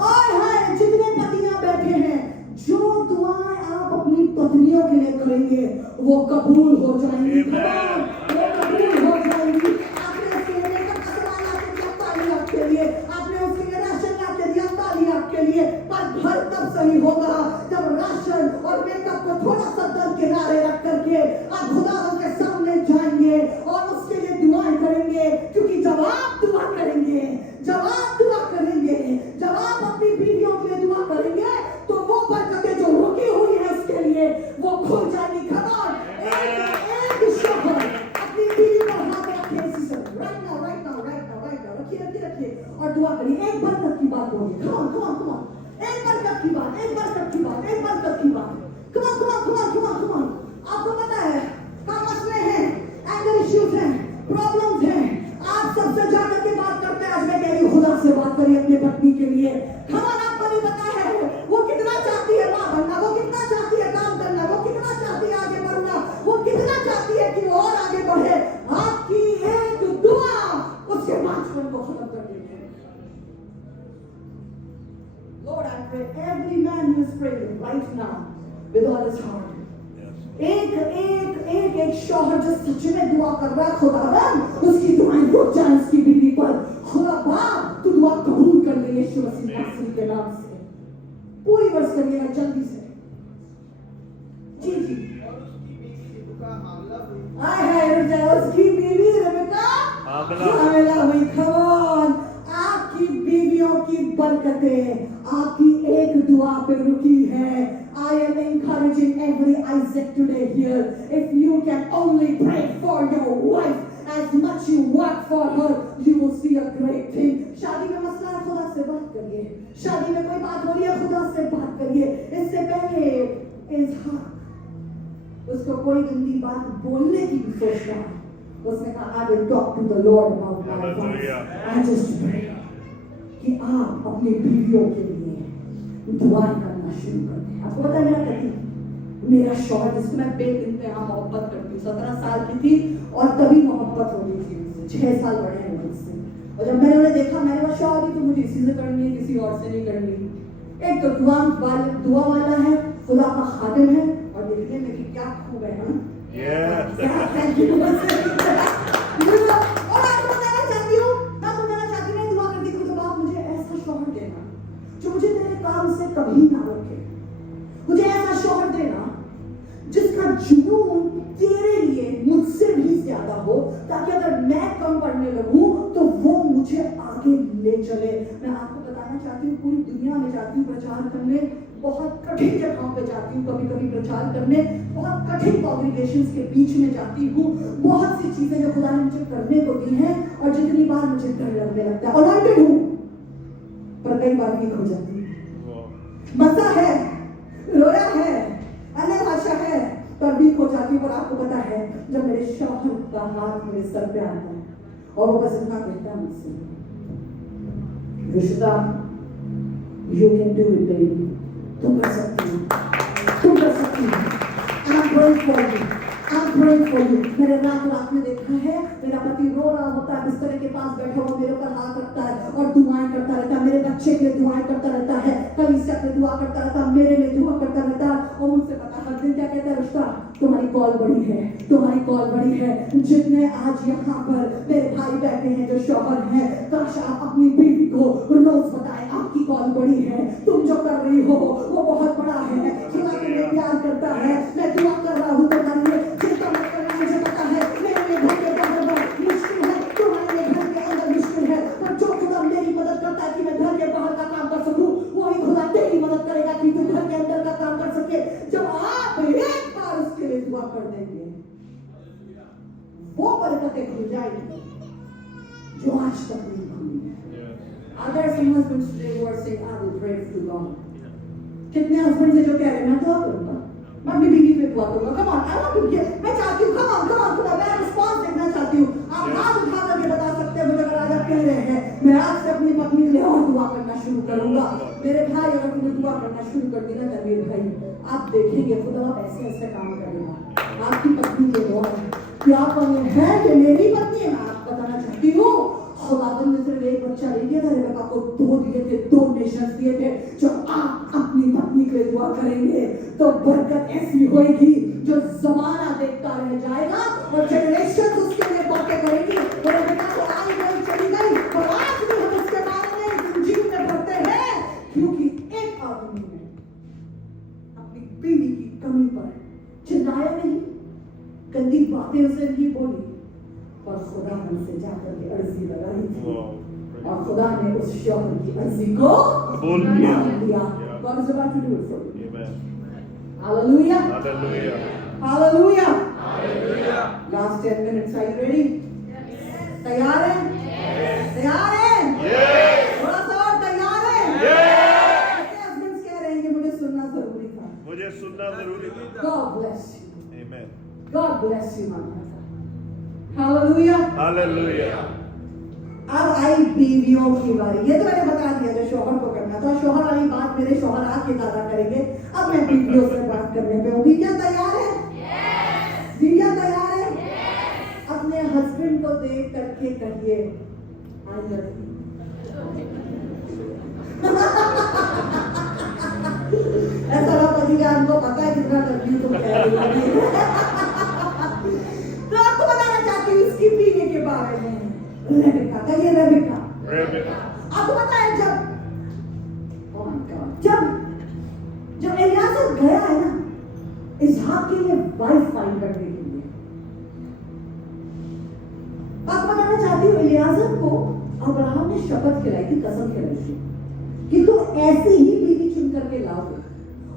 और है जितने पतियां बैठे हैं, जो दुआएं आप अपनी पत्नियों के लिए करेंगे वो कबूल हो जाएंगी, वो कबूल हो जाएंगी। आपने उसके लिए मेकअप का सामान ला के दिया, ताली आपके लिए, आपने उसके लिए राशन ला के दिया, ताली आपके लिए, पर घर तब सही होगा जब राशन और मेकअप को थोड़ा सा दरकिनारे रख करके आप खुदावंद के सामने जाएंगे और उसके लिए दुआएं करेंगे, क्योंकि जब आप दुआ करेंगे, जब आप दुआ करेंगे, जब आप अपनी बीवियों के लिए दुआ करेंगे तो वो बरकतें जो रुकी हुई है उसके लिए वो खुल जाएगी। खबर एक शौहर अपनी बीवी पर हाथ रखे इसी से राइट नाउ रखिए और दुआ करिए, एक बरकत की बात बोलिए, कम ऑन एक बरकत की बात, एक बरकत की बात, एक बरकत की बात, कम ऑन। आपको पता है क्या मसले हैं, एंगर इश्यूज हैं, प्रॉब्लम्स हैं, आप सबसे जाकर के बात करते हैं। आज मैं कह रही हूँ खुदा से बात करिए अपनी पत्नी के लिए। खबर आपको नहीं पता है वो कितना चाहती है माँ बनना, वो कितना चाहती है काम करना, वो कितना चाहती है आगे बढ़ना, वो कितना चाहती है कि वो और आगे बढ़े। आपकी एक दुआ उसके बांझपन को खत्म कर देगी। Lord, I pray every man who is praying right now with all his heart, एक शौहर जो सच में दुआ कर रहा है, खुदावन उसकी दुआएं रुक जाए उसकी बीवी पर, खुदा बाप तू दुआ कबूल कर ले यीशु मसीह नासरी के नाम से। पूरी वर्ष करिएगा जल्दी से जी। उसकी बीवी रेबेका हामिला हुई। खबर आपकी बीवियों की बरकतें आपकी एक दुआ पे रुकी है। I am encouraging every Isaac today here. If you can only pray for your wife as much you work for her, you will see a great thing. शादी में मसला है, खुदा से बात करिए। शादी में कोई बात हो रही है, खुदा से बात करिए। इससे पहले इसहाक उसको कोई गंदी बात बोलने की भी सोच रहा है, उसने कहा I will talk to the Lord about my wife. I just pray कि आप अपनी बीवियों के लिए दुआ करना शुरू कर दें। आपको पता है मेरा पति, मेरा शौहर जिसको मैं बेइंतहा मोहब्बत करती हूँ, 17 साल की थी और तभी मोहब्बत हो गई थी उससे, 6 साल बड़े हैं मुझसे। और जब मैंने उन्हें देखा, मैंने कहा शादी तो मुझे इसी से करनी है, किसी और से नहीं करनी। एक तो दुआ वाला है, खुदा का खादिम है, और देखने में कि क्या खूब है ना। Thank you. और आपको बताना चाहती हूँ, मैं दुआ करती हूँ, तो आप मुझे ऐसा शौहर देना जो मुझे तेरे काम से कभी ना रोके। मुझे ऐसा शौहर देना जिसका जुनून तेरे लिए मुझसे भी ज्यादा हो, ताकि अगर मैं कम पढ़ने लगूं तो वो मुझे आगे ले चले। मैं आपको बताना चाहती हूँ, पूरी दुनिया में जाती हूँ प्रचार करने, बहुत कठिन जगहों पे जाती हूँ, कभी कभी प्रचार करने, बहुत कठिन कॉन्ग्रीगेशंस के बीच में जाती हूँ, बहुत सी चीजें जो खुदा ने मुझे करने को दी हैं, और जितनी बार मुझे डर लगने लगता है, अनॉइंटेड हूँ, पर कई बार वीक हो जाती है, मजा है, रोया है, अन्य भाषा है, पर वीक हो जाती हूँ। पर आपको पता है, जब मेरे शौहर का हाथ मेरे सर पे आता है और वो बस इतना कहता है मुझसे, रिश्ता, you can do it baby, तुम कर सकती हो। I'm praying for you. मैंने रात में देखा है, मेरा पति रो रहा होता है, बिस्तर के पास बैठा हुआ मेरे ऊपर हाथ रखता है और दुआएं करता रहता है, मेरे बच्चे के लिए दुआएं करता रहता है, कलीसिया के लिए दुआ करता रहता है, मेरे लिए दुआ करता रहता है, और मुझसे पता हर दिन क्या कहता है, रिश्ता तुम्हारी कॉल बड़ी है। जितने आज यहाँ पर मेरे भाई बैठे हैं जो शौहर हैं, काश आप अपनी बीवी को रोज बताएं, आपकी कॉल बड़ी है, तुम जो कर रही हो वो बहुत बड़ा है, खुदा तुम्हें प्यार करता है, मैं दुआ कर रहा हूँ तुम्हारे लिए, चिंता मत करना, मुझे पता है मेरे लिए घर के बाहर मुश्किल है, तुम्हारे लिए घर के अंदर मुश्किल है, पर जो खुदा मेरी मदद करता है कि मैं घर के बाहर का काम कर सकूं, वही खुदा तेरी मदद करेगा कि तुम घर के अंदर का काम कर सके। जब आप एक बार उसके लिए दुआ कर देंगे, वो बरकतें खुल जाएंगी जो आज तक नहीं खुली। Are there some husbands today who are saying, I will pray to God? कितने हस्बैंड से जो कह रहे हैं, मैं दुआ करूंगा, मैं अपनी बीवी पे दुआ करूंगा, come on, I want to hear, मैं चाहती हूँ, come on, खुदा, मैं रिस्पॉन्स देखना चाहती हूँ। आप हाथ उठा करके बता सकते हैं मुझे, अगर आज आप कह रहे हैं, मैं आज से अपनी पत्नी के लिए और दुआ करना शुरू करूंगा। मेरे भाई, अगर तुमने दुआ करना शुरू कर दी ना तनवीर भाई, आप देखेंगे खुदा आप ऐसे ऐसे काम करेगा। आपकी पत्नी के दुआ क्या कमी है कि मेरी पत्नी है, मैं आपको बताना चाहती हूँ, खुदावंद ने सिर्फ एक बच्चा नहीं दिया था, रेबेका को 2 दिए थे, 2 नेशंस दिए थे। जो आप अपनी पत्नी के लिए दुआ करेंगे तो बरकत ऐसी होगी जो जमाना देखता रह जाएगा और जनरेशन उसके लिए बातें करेगी। और रेबेका को आई गई चली गई, और आज भी हम इसके बारे में इंजील में पढ़ते हैं, क्योंकि एक आदमी ने अपनी बीवी की कमी पर चिल्लाया नहीं, गंदी बातें उसे नहीं बोली, और खुदा हमसे जाकर के अर्जी लगाई थी, और खुदा ने उस शौहर की अर्जी को कबूल किया। God is about to do it for you. Amen. Hallelujah. Hallelujah. Hallelujah. Hallelujah. Last 10 minutes. Are you ready? तैयार हैं? तैयार हैं? थोड़ा सा और तैयार हैं? अपने husbands कह रहे हैं कि मुझे सुनना जरूरी था। मुझे सुनना जरूरी था। God bless you. Amen. God bless you, my brother. Hallelujah. Hallelujah. अब आई बीवियों की बारी। ये तो मैंने बता दिया जो शौहर को करना था, शौहर वाली बात मेरे शौहर आके ज्यादा करेंगे। अब मैं बीवियों से बात करने पे हूँ। बीवियां तैयार है? बीवियां तैयार है? अपने हस्बैंड को देख करके कहिए, आई लव यू। ऐसा ना कहिएगा, हमको पता है कितना लव यू तुम कह रही हो। तो आपको बताना चाहती हूँ इसकी बीवी के बारे में। रेबेका, कहिए रेबेका। आपको पता है जब एलियाजर गया है ना इसहाक के लिए वाइफ फाइंड करने के लिए, आपको बताना चाहती हूँ एलियाजर को अब्राहम ने शपथ खिलाई थी, कसम खिलाई थी कि तू ऐसी ही बीवी चुन करके लाओगे।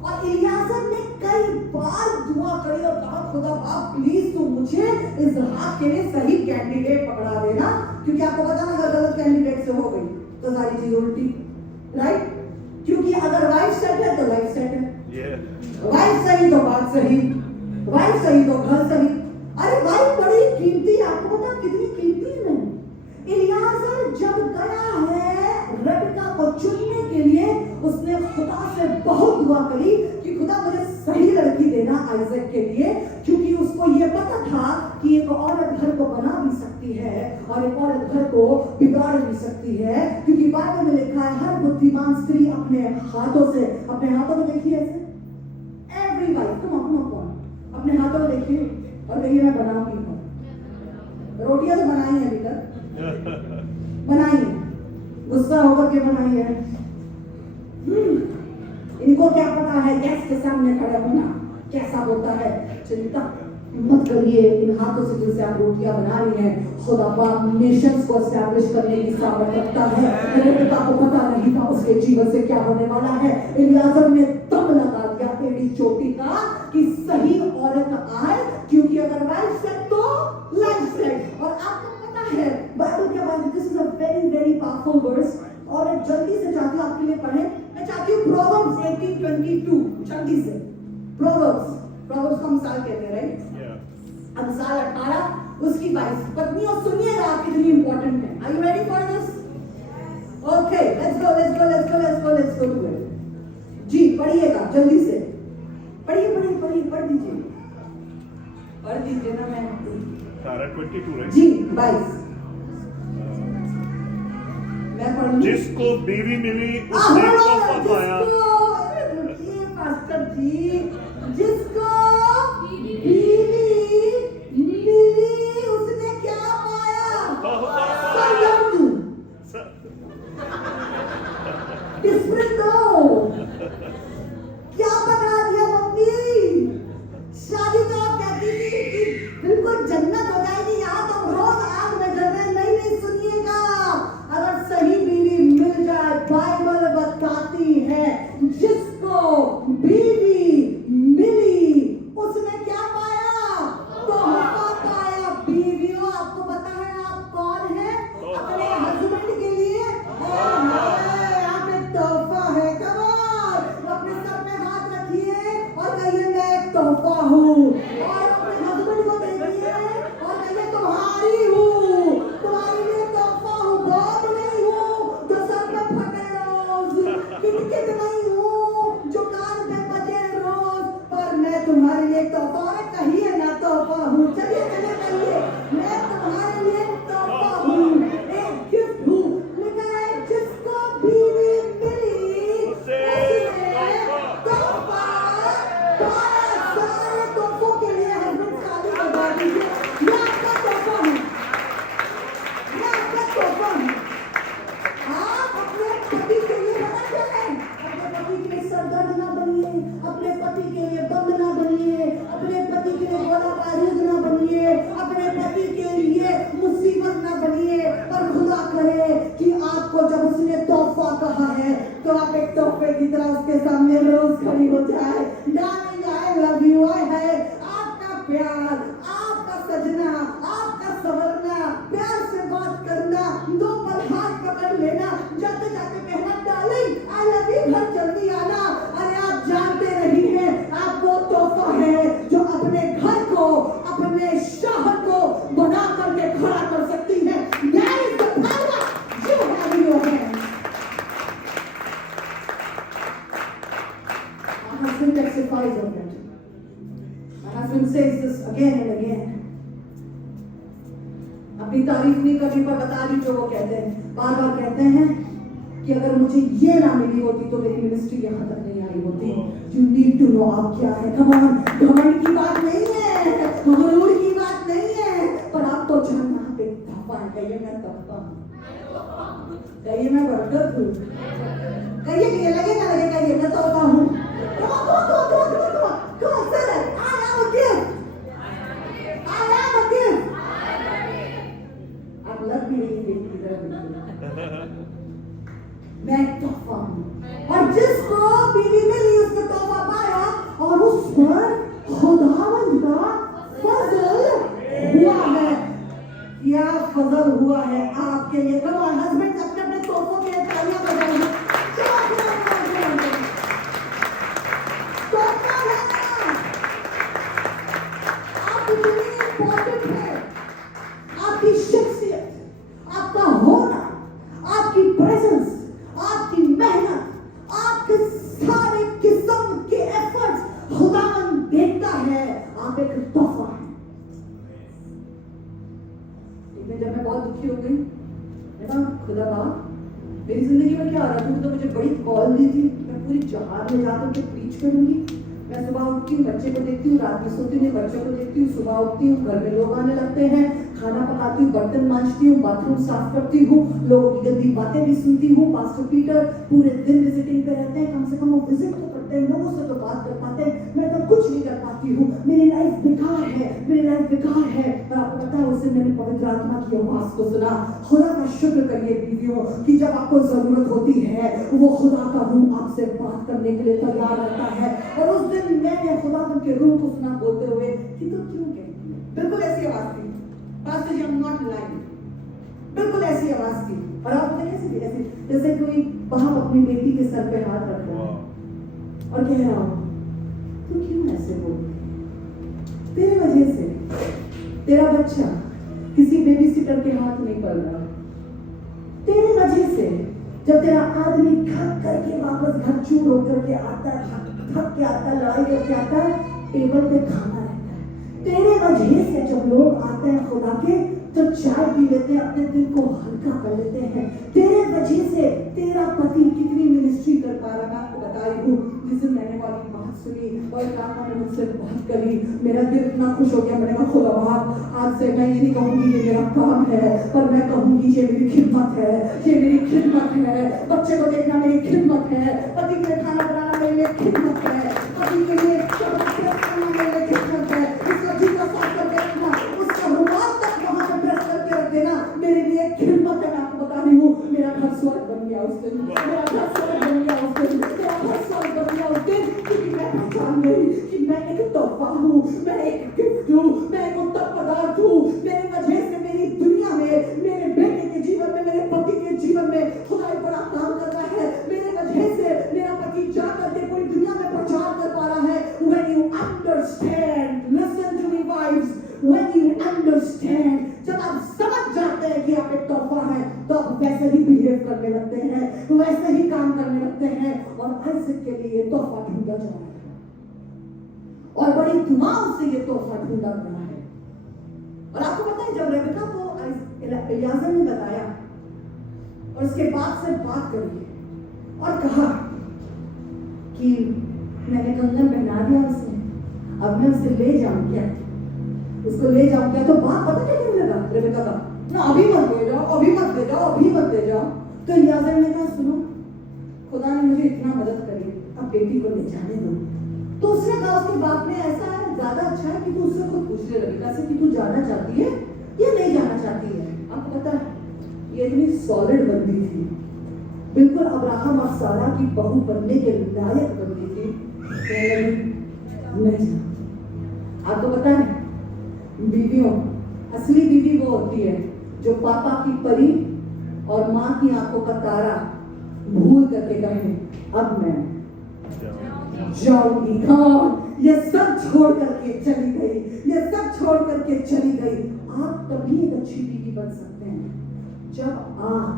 और एलियाजर ने कई बार दुआ करी और कहा, खुदा बाप प्लीज तू मुझे इसहाक के लिए सही कैंडिडेट पकड़ा देना, क्योंकि आपको पता ना अगर गलत कैंडिडेट से हो गई तो सारी चीज उल्टी, राइट? क्योंकि अगर वाइफ सेट है तो लाइफ सेट है, वाइफ सही तो बात सही, वाइफ सही तो घर सही। अरे वाइफ बड़ी कीमती है, आपको पता कितनी कीमती है। एलियाजर जब गया है रेबेका को चुनने के लिए, उसने खुदा से बहुत दुआ करी कि खुदा मुझे सही लड़की देना आइजक के लिए, क्योंकि उसको जिसको ये पता था कि एक औरत घर को बना भी सकती है और एक औरत घर को बिगाड़ भी सकती है, क्योंकि बाइबल में लिखा है हर बुद्धिमान स्त्री अपने हाथों में देखिए ऐसे, एवरी वाइफ कम ऑन अपने हाथों में देखिए और कहिए मैं बनाऊंगी। रोटियां तो बनाई है अभी तक, बनाई है, गुस्सा होकर के बनाई है। इनको क्या पता है गैस के सामने खड़ा होना कैसा होता है। चिंता मत करिए, इन हाथों से जिनसे आप रोटियां बना रही हैं, खुदा पाक नेशंस को एस्टैब्लिश करने की सामर्थ रखता है। मेरे पिता को पता नहीं था उसके जीवन से क्या होने वाला है। इलियाजर ने दम लगा दिया एड़ी चोटी का कि सही औरत आए, क्योंकि अगर वाइफ से तो लाइफ से। और आपको पता है बाइबल के बारे में this is a very very powerful verse, और मैं जल्दी से चाहती हूँ आपके लिए पढ़े। मैं चाहती हूँ प्रोवर्ब्स 18:22 जल्दी से। प्रोवर्ब्स का मिसाल कहते हैं, राइट? मिसाल 18 उसकी 22 पत्नियों सुनिएगा, आप कितनी इंपॉर्टेंट है। Are you ready for this? Okay, let's go to it. जी पढ़िएगा जल्दी से, पढ़िए पढ़ दीजिए ना। मैं 22 है जी 22 मैं पढ़ लूं। जिसको बीवी मिली उसने तोहफा पाया। पास्टर जी, जिसको बीवी मिली उसने क्या पाया? डिफरेंट दो क्या बना दिया मम्मी? शादी तो आप कहती थी कि बिल्कुल जन्नत हो जाएगी, यहाँ तो रोज आग में जल रहे। नहीं सुनिएगा, अगर सही बीवी मिल जाए, बाइबल बताती है जिसको बीवी मिली उसने क्या पाया? तोहफा पाया। बीवियों आपको पता है आप कौन है अपने हस्बैंड के लिए? आप एक तोहफा है। कमाल, अपने सर में हाथ रखिए और कहिए मैं एक तोहफा हूँ, और अपने हस्बैंड को देखिए और कहिए तुम्हारी हूँ, तुम्हारे लिए तोहफा हूँ। बॉब नहीं हूँ जो सर में फटे रोज, किटकिट नहीं हूँ जो कान पे बजे रोज, पर मैं तुम्हारे लिए तोहफा। कहिए ना तोहफा हूँ, चलिए कहिए मैं तुम्हारे लिए तोहफा हूँ, एक गिफ्ट हूँ। लिखा है जिसको बीवी मिली उसने तोहफा पाया। सारे तोहफों के लिए हस्बैंड शादी करवा दीजिए। ये आपका तोहफा है, ये आपका तोहफा है। आप अपने पति के लिए बना क्या है? अपने पति के लिए सरदर्द ना बनिए, अपने पति के लिए बम ना बनिए, अपने पति के लिए गोला बारूद ना बनिए, अपने पति के लिए मुसीबत ना बनिए। पर खुदा करे कि आपको जब उसने तोहफा कहा है तो आप एक तोहफे की तरह उसके सामने रोज खड़ी हो जाए। डार्लिंग आई लव यू है आपका प्यार, आपका सजना, आपका संवरना, प्यार से बात करना, दो पल हाथ पकड़ लेना, जाते जाते कहना डार्लिंग आई लव यू, घर जल्दी आना। अरे आप जानते नहीं हैं आप वो तोहफा है जो अपने घर को, अपने शहर को बना करके खड़ा कर सकती है। That is the power you have in your hand. My husband testifies of it. My husband says this again and again. अपनी तारीफ नहीं करने पर बता रही जो वो कहते हैं, बार बार कहते हैं कि अगर मुझे ये ना मिली होती तो मेरी मिनिस्ट्री यहाँ तक नहीं आई होती। You need to know आप क्या है। Come on, घमंड की बात नहीं है, गुरूर की बात नहीं है, पर आप तो जानना आप एक तोहफा है। कहिए मैं तोहफा हूँ, कहिए मैं बरकत हूँ, कहिए कि लगे ना लगे, कहिए मैं तोहफा हूँ। Come on, say that. I am a gift. I am a gift. आप लग भी नहीं देखती तरह मैं तोहफा हूँ। और जिसको बीवी मिली उसने तोहफा पाया, और उस पर खुदावंद का फजल हुआ है। क्या फजल हुआ है आपके लिए? कम ऑन हस्बैंड अपने अपने तोहफों के लिए तालियां बजाइए। तोहफा है ना, आप इतनी इंपॉर्टेंट है। आपकी शख्सियत, आपका होना, आपकी प्रेजेंस, आपकी मेहनत, आपके सारे किस्म के एफर्ट्स खुदावंद देखता है। आप एक तोहफा हैं। दुखी हो गई। मैं कहा खुदा बाप मेरी जिंदगी में क्या आ रहा, तू तो मुझे बड़ी कॉल दी थी, मैं पूरी जहाज में जाकर के प्रीच करूंगी। मैं सुबह उठती हूँ, बच्चे को देखती हूँ, रात में सोती हूँ, बच्चों को देखती हूँ, सुबह उठती हूँ, घर में लोग आने लगते हैं, खाना पकाती हूँ, बर्तन मांजती हूँ, बाथरूम साफ करती हूँ, लोगों की गंदी बातें भी सुनती हूँ। पास्टर पीटर पूरे दिन विजिटिंग पे रहते हैं, कम से कम वो विजिट तो करते हैं, लोगों से तो बात कर पाते हैं, मैं तो कुछ नहीं कर पाती हूँ। मेरी लाइफ बेकार है, मेरी लाइफ बेकार है। और आपको पता है उस दिन मैंने पवित्र आत्मा की आवाज को सुना। खुदा का शुक्र करिए बीवियों कि जब आपको जरूरत होती है वो खुदा का रूह आपसे बात करने के लिए तैयार रहता है। और उस दिन मैंने खुदा के रूह को सुना बोलते हुए कि तो क्यों कहती है, बिल्कुल ऐसी आवाज थी, pastor ji I am not lying, बिल्कुल ऐसी आवाज थी। और आप पता कैसे थी, ऐसे जैसे कोई बाप अपनी बेटी के सर पे हाथ रख रहा है और कह रहा हूं तो क्यों ऐसे बोलती, तेरे वजह से तेरा बच्चा किसी बेबी सिटर के हाथ नहीं पड़ रहा, तेरे वजह से जब तेरा आदमी थक करके वापस घर चूर होकर के आता है, थक के आता है, लड़ाई करके आता है, टेबल पे खाना रहता है, तेरे वजह से जब लोग आते हैं खुदा के तो चाय पी लेते हैं, अपने दिल को हल्का कर लेते हैं, तेरे वजह से तेरा पति कितनी मिनिस्ट्री कर पा रहा। मैं आपको बता रही हूँ जिस दिन मैंने वाली बात सुनी और काका ने मुझसे बात करी, मेरा दिल इतना खुश हो गया। मैंने कहा खुदा बाप आज से मैं ये नहीं कहूंगी ये मेरा काम है, पर मैं कहूंगी ये मेरी खिदमत है, ये मेरी खिदमत है। बच्चे को देखना मेरी खिदमत है, पति के लिए खाना बनाना मेरी खिदमत है, पति के लिए खाना मेरी खिदमत है, उसका जूता साफ करके रखना, उसका रुमाल तक वहां पे प्रेस करके रख देना मेरे लिए खिदमत है। मैं आपको बता रही हूँ मेरा घर स्वर्ग बन गया उस दिन, मेरा घर स्वर्ग बन गया उस दिन, मेरा घर स्वर्ग बन गया उस दिन, क्योंकि मैं पहचान गई कि मैं एक तोहफा हूँ, मैं एक गिफ्ट हूँ, मैं एक उत्तम पदार्थ हूँ। मेरे वजह से मेरी दुनिया में, मेरे बेटे के जीवन में, मेरे पति के जीवन में खुदा एक बड़ा काम कर रहा है। मेरे वजह से मेरा पति जा करके पूरी दुनिया में प्रचार कर पा रहा है। When you understand, listen to me wives, when you understand, जब आप समझ जाते हैं कि आप एक तोहफा है तो आप वैसे ही बिहेव करने लगते हैं, वैसे ही काम करने लगते हैं। और आइज़ैक के लिए ये तोहफा ढूंढा जा रहा है और बड़ी दुआओं से ये तोहफा ढूंढा गया है। और आपको पता है जब रेबेका को एलियाजर ने बताया और उसके बाद से बात करी और कहा कि मैंने कंगन पहना दिया उसने, अब मैं उसे ले जाऊं क्या, उसको ले जाऊं क्या। तो बात पता क्या कहने लगा रेबेका का, ना अभी मत ले जाओ, अभी मत ले जाओ, अभी मत ले जाओ। तो एलियाजर ने कहा सुनो खुदा ने मुझे इतना मदद करी, अब बेटी को ले जाने दो। तो उसने कहा उसके बाप ने ऐसा है ज्यादा अच्छा है कि तू उससे खुद पूछ ले रेबेका से कि तू जाना चाहती है या नहीं जाना चाहती है। आपको पता है ये इतनी सॉलिड बंदी थी, बिल्कुल अब्राहम और सारा की बहू बनने के लायक बंदी थी। नहीं, आपको पता है बीवियों, असली बीवी वो होती है जो पापा की परी और माँ की आंखों का तारा भूल करके कहे अब मैं जाऊंगी। हाँ, ये सब छोड़ करके चली गई, ये सब छोड़ करके चली गई। आप तभी एक अच्छी बीवी बन सकते हैं जब आप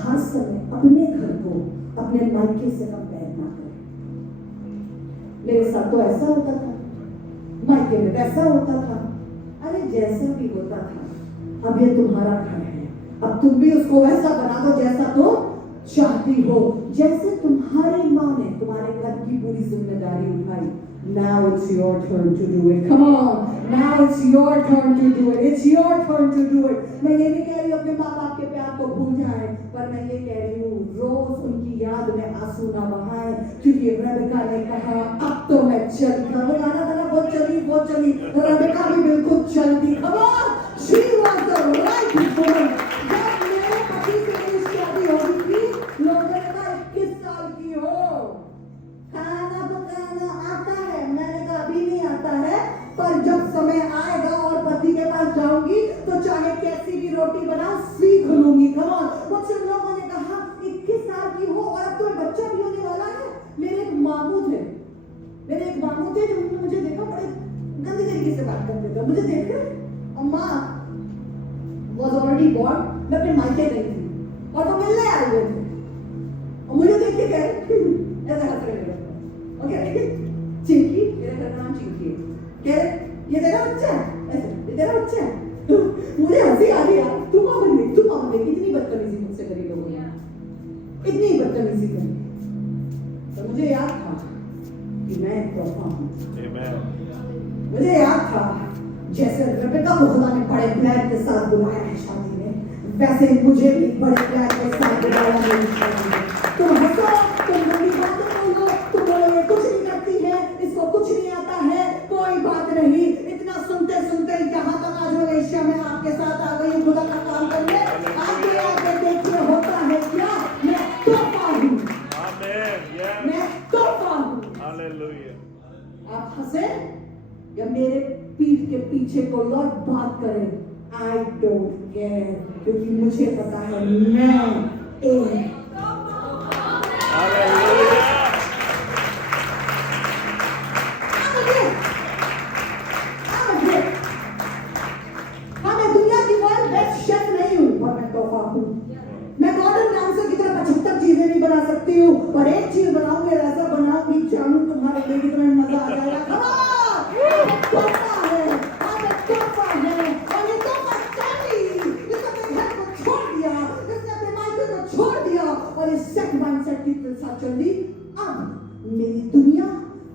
हर समय अपने घर को अपने मायके से कंपेयर ना करें। मेरे साथ तो ऐसा होता था, मायके में वैसा होता था, अरे जैसा भी होता था, अब ये तुम्हारा घर है, अब तुम भी उसको वैसा बना दो जैसा तुम चाहती हो, जैसे तुम्हारी माँ ने तुम्हारे घर की पूरी जिम्मेदारी उठाई। Now it's your turn to do it. Come on, now it's your turn to do it. It's your turn to do it. मैं ये नहीं कह रही हूँ अपने माँ बाप के प्यार को भूल जाए, पर मैं ये कह रही हूँ रोज उनकी याद में आंसू ना बहाएं, क्योंकि रेबेका ने कहा अब तो मैं चली। वो गाना था ना वो चली, रेबेका भी बिल्कुल चल दी। Come on, she was the right woman. जब मेरे पति से मेरी शादी हो गई थी, लोगों ने कहा 21 साल की हो, खाना पकाना आता है, मैंने कहा अभी नहीं आता है, पर जब समय आएगा और पति के पास जाऊंगी तो चाहे कैसी भी रोटी बनाओ सीख लूंगी। कम ऑन, मुझसे लोगों ने कहा 21 साल की हो और अब तो बच्चा भी होने वाला है। मेरे एक मामू थे जिन्होंने मुझे देखा बड़े गंदी तरीके से बात करते थे, मुझे देख रहे अम्मा was already born, मैं अपने मायके गई थी और वो मिलने आए हुए थे और मुझे देख के कह ऐसा हंस रहे ओके चिंकी, मेरा घर का नाम चिंकी है, कह ये तेरा बच्चा है, ऐसे ये तेरा बच्चा है। मुझे हंसी आ रही यार, तुम बन गई कितनी बदतमीजी मुझसे करी लोगों ने, इतनी बदतमीजी करी। तो मुझे याद था कि मैं एक तोहफा हूँ। मुझे याद था जैसे रेबेका को खुदा ने बड़े प्लान के साथ बुलाया है शादी में, वैसे मुझे भी बड़े प्लान के साथ बुलाया मेरी शादी में। तुम हंसो, तुम गंदी बातें बोलो, तुम बोलो ये कुछ नहीं करती है, इसको कुछ नहीं आता है, कोई बात नहीं। इतना सुनते सुनते यहाँ तक आज मलेशिया में आपके साथ आ गई खुदा का काम करने। आगे आगे देखिए होता है क्या, मैं तोहफा हूँ, मैं तोहफा हूँ। आप हंसे या मेरे पीठ के पीछे कोई और बात करे, आई डोंट केयर, क्योंकि मुझे पता है मैं एक मैं मॉडर्न डांसर की तरह 75 चीजें नहीं बना सकती हूँ, पर एक चीज बनाऊंगी, ऐसा बनाऊंगी जानू तुम्हारे लिए कितना मजा आ जाएगा। तोहफा है, तोहफा है, और ये तोहफा चार्ली, इसने अपने घर को छोड़ दिया, इसने अपने मायके को छोड़ दिया और इस सेट माइंडसेट के साथ चल दी। अब मेरी दुनिया,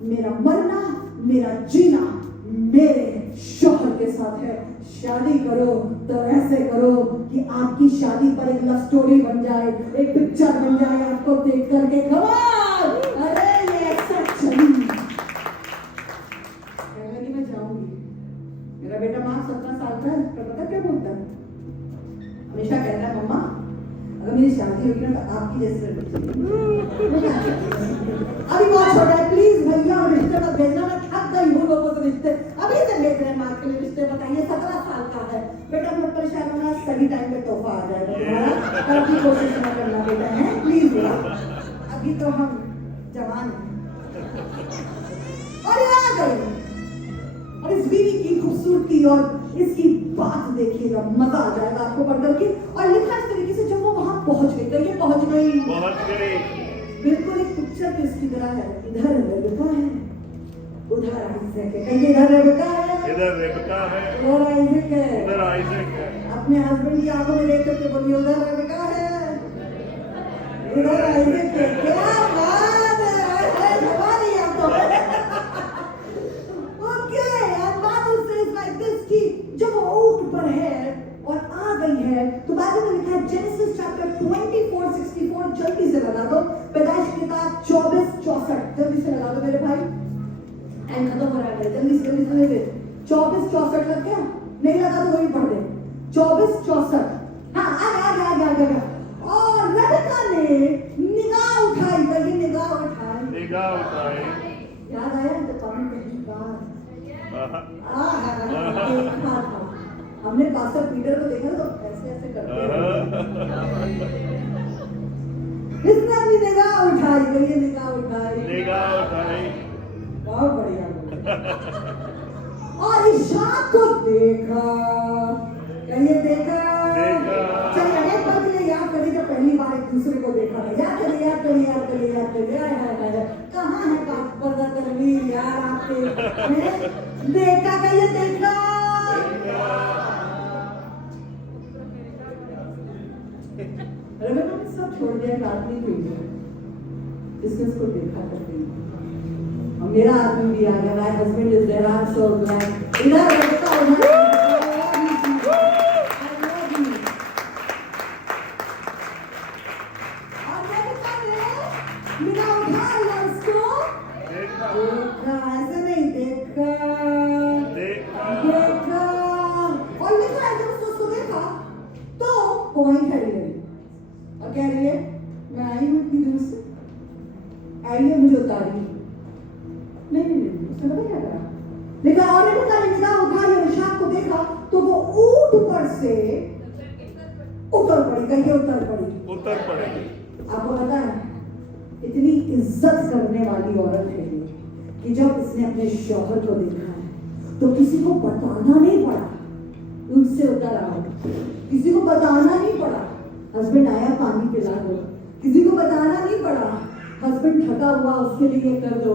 मेरा मरना, मेरा जीना मेरे शौहर के साथ है। शादी करो तो ऐसे करो कि आपकी शादी पर एक लव स्टोरी बन जाए, एक पिक्चर बन जाए आपको देख करके। कमाल, अरे ये ऐसा चली। मैं जाऊंगी, मेरा बेटा मार्क 17 साल का है, तो पता क्या बोलता है, हमेशा कहता है मम्मा अगर मेरी शादी होगी ना तो आपकी जैसे अभी बहुत छोटा है, प्लीज भैया रिश्ते मत भेजना, मैं थक गई हूँ लोगों से रिश्ते अभी से भेज रहे हैं मार्क के लिए रिश्ते। बताइए 17 साल का है बेटा, मत परेशान होना, सही टाइम पे तोहफा आ जाएगा तुम्हारा, कल की कोशिश न करना बेटा है प्लीज बेटा, अभी तो हम जवान हैं। और ये आ गई और इस बीवी की खूबसूरती और इसकी बात देखिएगा, मजा आ जाएगा आपको पढ़ करके। और लिखा इस तरीके से जब वो वहां पहुंच गई, कहिए पहुंच गई, बिल्कुल एक पिक्चर पे इसकी तरह है। इधर रेबेका है, उधर आइजैक है, कहिए इधर रेबेका है, इधर रेबेका है, उधर आइजैक है, उधर आइजैक है। अपने हस्बैंड की आंखों में देख करके बोलिए उधर रेबेका है, उधर आइजैक है। क्या बात है, जवानी आप तो। Okay, and Bible says like this कि जब वो ऊँट पर है और आ गई है तो बाइबल में लिखा है जेनेसिस चैप्टर 24:64, जल्दी से लगा दो, पैदाइश की किताब 24:64, जल्दी से लगा दो मेरे भाई, एंड खत्म हो रहा है, जल्दी से 24:64 लग गया, नहीं लगा तो वही पढ़ दे 24:64। हाँ आ गया। और रेबेका ने निगाह उठाई, कहिए निगाह उठाई, याद आया तो पानी पहली बार हमने पास्टर पीटर को देखा तो ऐसे ऐसे करते हैं। इसने अपनी निगाह उठाई, कहिए निगाह उठाई, बहुत बढ़िया। और इशाक को देखा, कहिए देखा। चलिए एक बार के लिए याद करिए जब पहली बार एक दूसरे को देखा था, याद करिए। कहाँ है पर्दा तनवीर यार आपके, देखा, कहिए देखा। रेबेका ने सब छोड़ दिया, एक आदमी को जिसने उसको देखा करते हैं। और मेरा आदमी भी आ गया, my husband is there, I am so glad. इधर रेबेका, उधर ऐसे नहीं देखा। और लिखा है जब उसको देखा तो वो वहीं खड़ी रही और कह रही है मैं आई हूँ इतनी दूर से, आई है मुझे उतारी। नहीं उसने पता क्या करा, लिखा और रेबेका ने निगाह उठाई और इशाक को देखा तो वो ऊंट पर से उतर पड़ी, कहिए उतर पड़ी। आपको पता है इतनी इज्जत करने वाली औरत है कि जब उसने अपने शौहर को देखा है तो किसी को बताना नहीं पड़ा, उससे उतर आओ, किसी को बताना नहीं पड़ा, हस्बैंड आया पानी पिला दो, किसी को बताना नहीं पड़ा, हस्बैंड थका हुआ उसके लिए कर दो।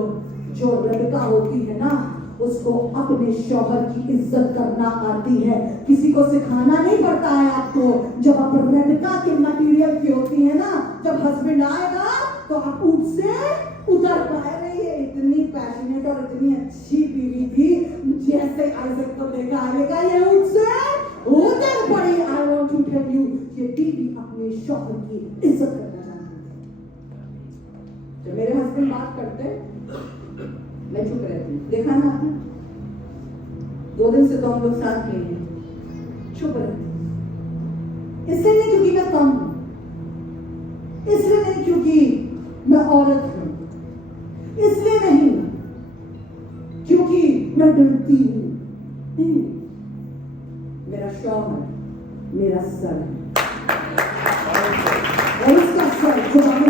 जो रेबेका होती है ना उसको अपने शौहर की इज्जत करना आती है। किसी को सिखाना नहीं पड़ता है आपको। जब आप रेबेका के मटेरियल की होती है ना, जब हस्बैंड आएगा तो आप ऊंट से उतर पाए। ये इतनी पैशनेट और इतनी अच्छी बीवी थी, जैसे आइजक को देखा आएगा ये ऊंट से उतर पड़ी। I want to tell you, ये बीवी अपने शौहर की इज्जत करना जानती थी। जब मेरे हस्बैंड बात करते मैं चुप रहती हूँ। देखा ना आपने, 2 दिन से तो हम लोग साथ में हैं, चुप रहती। इसलिए नहीं क्योंकि मैं कम हूं, इसलिए नहीं क्योंकि मैं औरत हूं, इसलिए नहीं क्योंकि मैं डरती हूं। नहीं, मेरा शौहर मेरा सर है और उसका सर जो आगे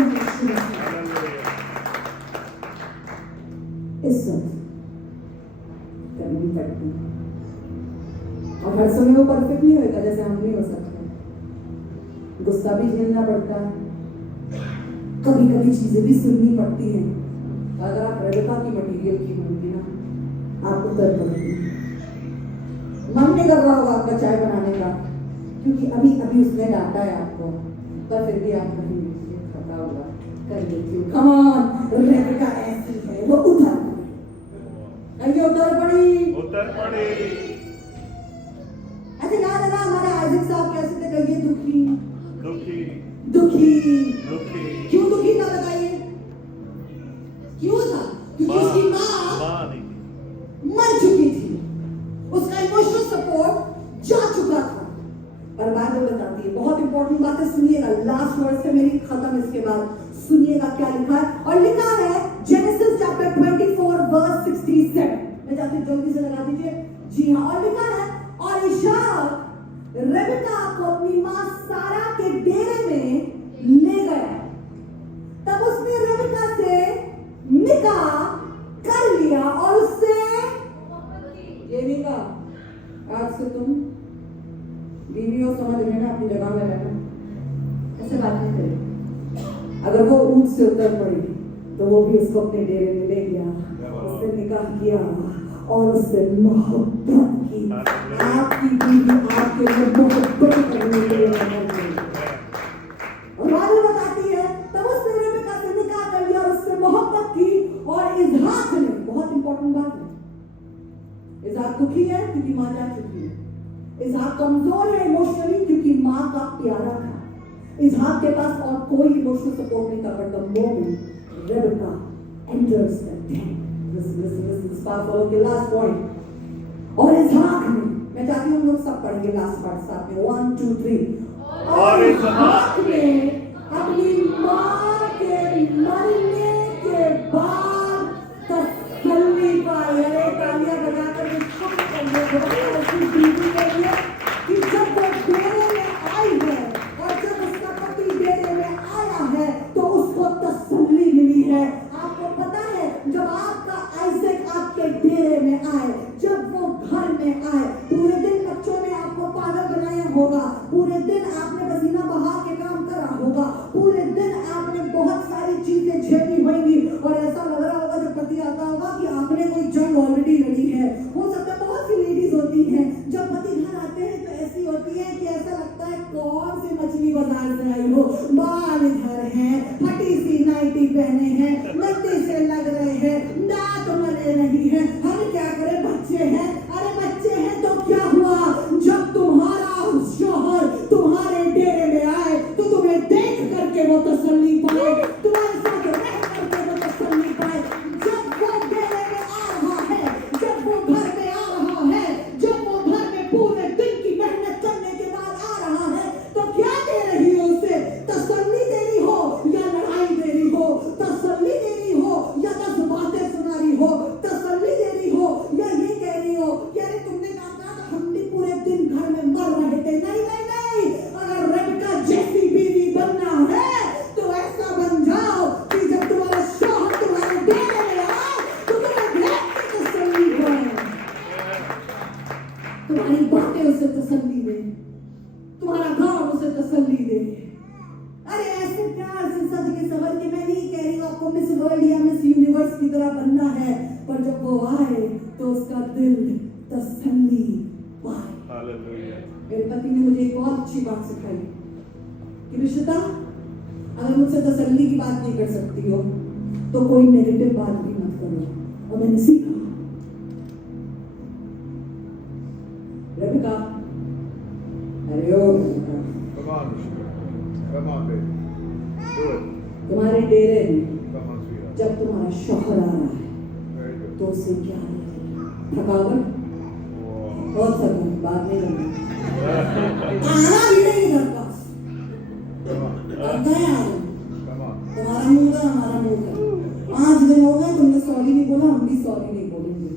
इज्जत करनी पड़ती है। और हर समय वो परफेक्ट नहीं होगा, जैसे हम नहीं हो सकते। गुस्सा भी झेलना पड़ता है, कभी कभी चीजें भी सुननी पड़ती हैं। अगर आप रेबेका की मटीरियल की होंगी ना, आप उतर पड़ेंगे। मन नहीं कर रहा होगा आपका चाय बनाने का, क्योंकि अभी अभी उसने डांटा है आपको, पर फिर भी आप कहीं खता होगा कर लेती हूँ। कम ऑन, रेबेका ऐसी है, वो उतर पड़ी। ऐसे याद है ना हमारे आइजक साहब कैसे थे, कहिए दुखी दुखी दुखी दुखी। क्यों दुखी था बताइए, क्यों था? क्योंकि उसकी माँ माँ नहीं थी। मर चुकी थी, उसका इमोशनल सपोर्ट जा चुका था। पर बाइबल बताती है, बहुत इंपॉर्टेंट बात है, सुनिएगा। लास्ट वर्ड से मेरी खत्म, इसके बाद सुनिएगा क्या लिखा है। और लिखा है जेनेसिस चैप्टर 24 वर्स 67। मैं चाहती हूँ जल्दी से लगा दीजिए। जी हाँ, और लिखा है, और इशाक रेबेका को अपनी माँ सारा के डेरे में ले गया। तब उसने रेबेका से निकाह कर लिया और उससे ये भी कहा, आज से तुम बीवी हो, समझ लेना, अपनी जगह में रहना, ऐसे बात नहीं करेगी। अगर वो ऊंट से उतर पड़ी तो वो भी उसको अपने डेरे में ले गया, उससे निकाह किया और उससे मोहब्बत की। आपकी बीवी आपके लिए मोहब्बत करने के लिए रानी बताती है, तब उसने रेबेका से निकाह कर लिया और उससे मोहब्बत की। और इसहाक ने, बहुत इंपॉर्टेंट बात है, इसहाक दुखी है क्योंकि मां जा चुकी है। इसहाक कमजोर है इमोशनली क्योंकि मां का प्यारा था। इसहाक के पास और कोई इमोशनल सपोर्ट नहीं था। But the moment Rebecca enters the tent, this powerful के लास्ट पॉइंट। और इसहाक ने, मैं चाहती हूँ हम लोग सब पढ़ेंगे लास्ट पार्ट साथ में, 1 2 3। और इसहाक ने अपनी मां के मरने के बाद तसल्ली पाई। अरे तालियां बजाकर शुक्र करिए ऐसी बीवी के लिए कि जब वो डेरे में आई है और जब उसका पति डेरे में आया है तो उसको तसल्ली मिली है। आपको पता है, जब आपका आइजक आपके डेरे में आए, जब वो घर में आए, पूरे दिन बच्चों ने आपको पागल बनाया होगा, पूरे दिन आपने पसीना बहा के काम करा होगा, पूरे दिन आपने बहुत सारी चीजें झेली होंगी और ऐसा लग रहा होगा जब पति आता होगा कि आपने कोई जंग ऑलरेडी लड़ी है। हो सकता है बहुत सी लेडीज होती हैं, जब पति घर आते हैं तो ऐसी होती है कि ऐसा लगता है कौन सी मछली बाजार से आई हो, बाल इधर है, फटी सी नाइटी पहने हैं, गंदे से लग रहे हैं, दांत मरे नहीं है, हम क्या करें, बच्चे हैं। अरे बच्चे हैं तो क्या हुआ, जब तुम्हारा शौहर तुम्हारे डेरे में आए तो तुम्हें देख करके वो तसल्ली पाए, तुम्हारे साथ रह करके वो तसल्ली पाए। जब वो डेरे में आ रहा है, जब वो घर में आ रहा है, जब वो घर में पूरे दिन की मेहनत करने के बाद आ रहा है, तो क्या दे रही हो उसे? तसल्ली दे रही हो या लड़ाई दे रही हो? तसल्ली दे रही हो या 10 बातें सुना रही हो? तसल्ली दे रही हो या ये कह रही हो कि अरे तुमने कहा था तो हम भी पूरे दिन घर में मर रहे थे? नहीं नहीं नहीं, अगर रेबेका जैसी बीवी बनना है तो ऐसा बन जाओ कि जब तुम्हारा शौहर तुम्हारे डेरे में आए तो तुम्हें देख के तसल्ली पाए, तुम्हारी बातें उसे तसल्ली दे, तुम्हारा काम उसे तसल्ली दे। अरे ऐसे प्यार से सज के सवर के, मैं नहीं कह रही हूँ आपको मिस वर्ल्ड या मिस यूनिवर्स की तरह बनना है, पर जब वो आए तो उसका दिल तसल्ली पाए। हालेलुया। मेरे पति ने मुझे एक बहुत अच्छी बात सिखाई कि रिश्ता, अगर मुझसे तसल्ली की बात नहीं कर सकती हो तो कोई नेगेटिव बात भी मत करो। और मैंने सीखा, रेबिका, अरे ओ Rebecca, Come on, baby. Do it. तुम्हारे डेरे में Come on, sweetheart. जब तुम्हारा शौहर आ रहा है Very good. तो उसे क्या लगेगा? थकावट, Wow. बहुत थकान, बात नहीं करनी, आना भी नहीं घर पास, Come on. अब गए आ रहे, Come on. तुम्हारा मुंह का हमारा मुंह का, 5 दिन हो गए तुमने सॉरी नहीं बोला, हम भी सॉरी नहीं बोलेंगे।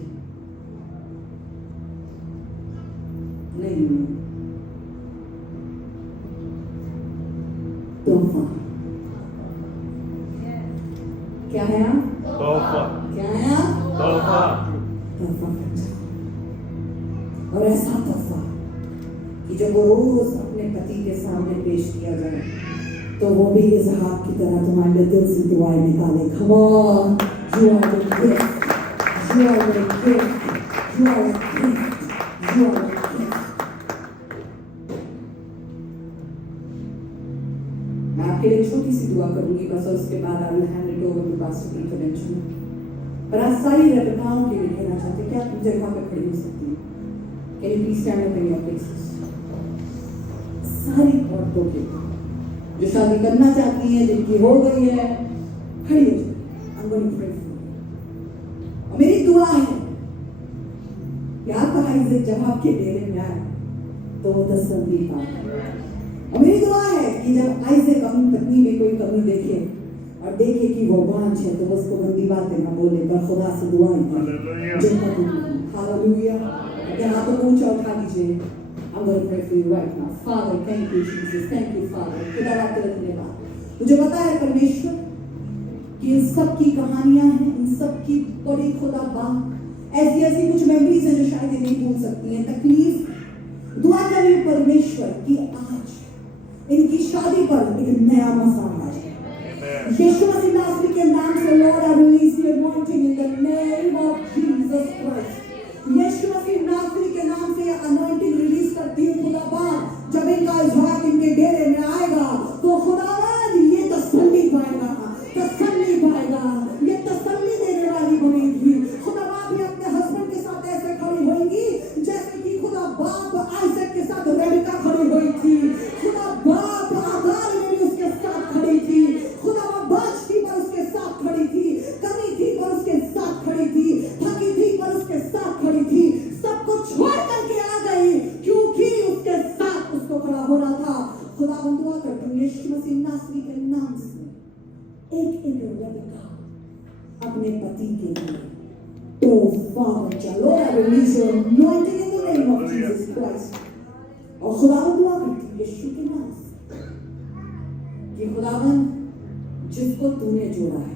नहीं, तोहफा क्या है आप? तोहफा। क्या है आप? तोहफा। तोहफा खर्चा, और ऐसा तोहफा कि जब वो रोज अपने पति के सामने पेश किया जाए तो वो भी इजहार की तरह तुम्हारे दिल से दुआएं निकाले। Come on, you are the gift, you are the gift, you are the gift, you are the gift. मैं आपके लिए छोटी सी दुआ करूंगी बस, और उसके बाद I will hand it over to pastor Peter Benchman. पर आज सारी रेबिकाओं के लिए कहना चाहते हैं कि आप जगह पे खड़ी हो सकती हैं। Can you please stand up in your places? सारी औरतों के लिए जो शादी करना चाहती हैं, जिनकी हो गई है, खड़ी हो जाए। I'm going to pray for you. और मेरी दुआ है कि आपका आइज़ैक जब आपके डेरे में आए तो वो तसल्ली पाए। और मेरी दुआ है कि जब आइज़ैक अपनी पत्नी में कोई कमी देखे और देखे कि वो बांझ है तो उसको गंदी बातें ना बोले, पर खुदा से दुआएं करें जिनका हालेलुया। अपने हाथों को ऊंचा उठा लीजिए। I'm going to pray for you right now. Father, thank you Jesus, thank you Father. खुदा आपके धन्यवाद। मुझे पता है परमेश्वर कि इन सब की कहानियां हैं, इन सब की बड़ी खुदा बात ऐसी ऐसी कुछ मेमोरीज हैं जो शायद ये नहीं भूल सकती हैं। तकलीफ दुआ करें परमेश्वर कि आज इनकी शादी पर एक नया मौसम आ जाए। यीशु मसीह नासरी के नाम से Lord, I release the anointing in the name of Jesus Christ. यीशु मसीह नासरी के नाम से anointing रिलीज करती हूँ खुदाबंद। जब इनका इजहार इनके डेरे में आएगा तो खुदाबंद ये तसल्ली पाएगा, तसल्ली पाएगा, ये तसल्ली देने वाली बनेगी। खुदाबंद ये अपने हस्बैंड के साथ ऐसे खड़ी होंगी जैसे कि खुदा बाप आइज़ैक के साथ रेबिका खड़ी हुई थी। खुदा बाप आगार में भी उसके साथ खड़ी थी। खुदा बाज थी पर उसके साथ खड़ी थी, कमी थी पर उसके साथ खड़ी थी, थकी थी पर उसके साथ खड़ी थी। सब कुछ छोड़ करके आ गई क्योंकि उसके साथ उसको खड़ा होना था। खुदा दुआ करती हूँ यीशु मसीह नासरी के नाम से एक एक रेबिका अपने पति के लिए तोहफा बचा। Lord, I release your anointing in the name of Jesus Christ. और खुदा दुआ करती हूँ यीशु के नाम से कि खुदावन जिसको तूने जोड़ा है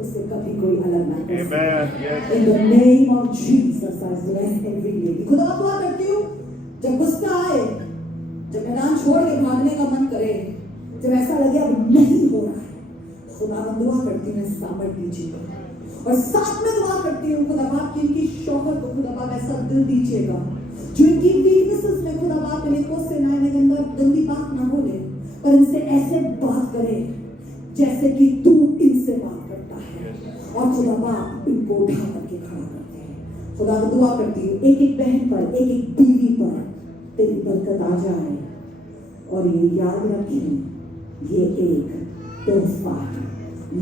उससे कभी कोई अलग ना कर सके। Amen. Yes. In the name of Jesus, I bless every lady. खुदा दुआ करती हूँ जब गुस्सा आए, जब मैदान छोड़ के भागने का मन करे, जब ऐसा लगे अब नहीं हो रहा है, खुदा दुआ करती हूँ सामर्थ दीजिएगा। और साथ में दुआ करती हूँ खुदा बाप की इनकी शौहर को खुदा बाप ऐसा दिल दीजिएगा जो इनकी वीकनेसेस में खुदा बाप इन्हें कोसते ना, इन्हें गंदी बात ना बोले, पर इनसे ऐसे बात करे जैसे कि तू इनसे बात करता है। और खुदा बाप इनको उठा करके खड़ा करते हैं। खुदा को दुआ करती हूँ एक एक बहन पर, एक एक बीवी पर तेरी बरकत आ जाए और ये याद रखें ये एक तोहफा है।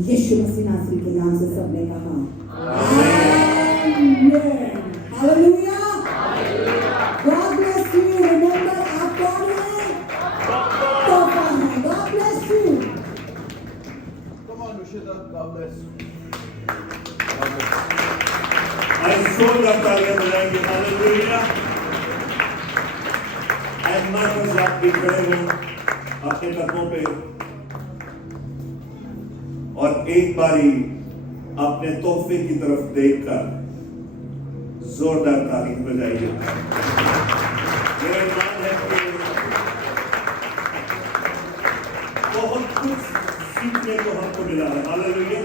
यीशु मसीह नासरी के नाम से सबने कहा आमीन। Hallelujah. God bless you. Remember आप कौन हैं? तोहफा है। God bless you. Come on, Rushida. God bless you. आज जोरदार तालियां बजाएंगे। हालेलुया। आज मर्द आप भी खड़े हो अपने कदमों पे और एक बारी अपने तोहफे की तरफ देखकर जोरदार तालियां बजाइए। मेरा ईमान है कि बहुत कुछ सीखने को हमको मिला है। हालेलुया।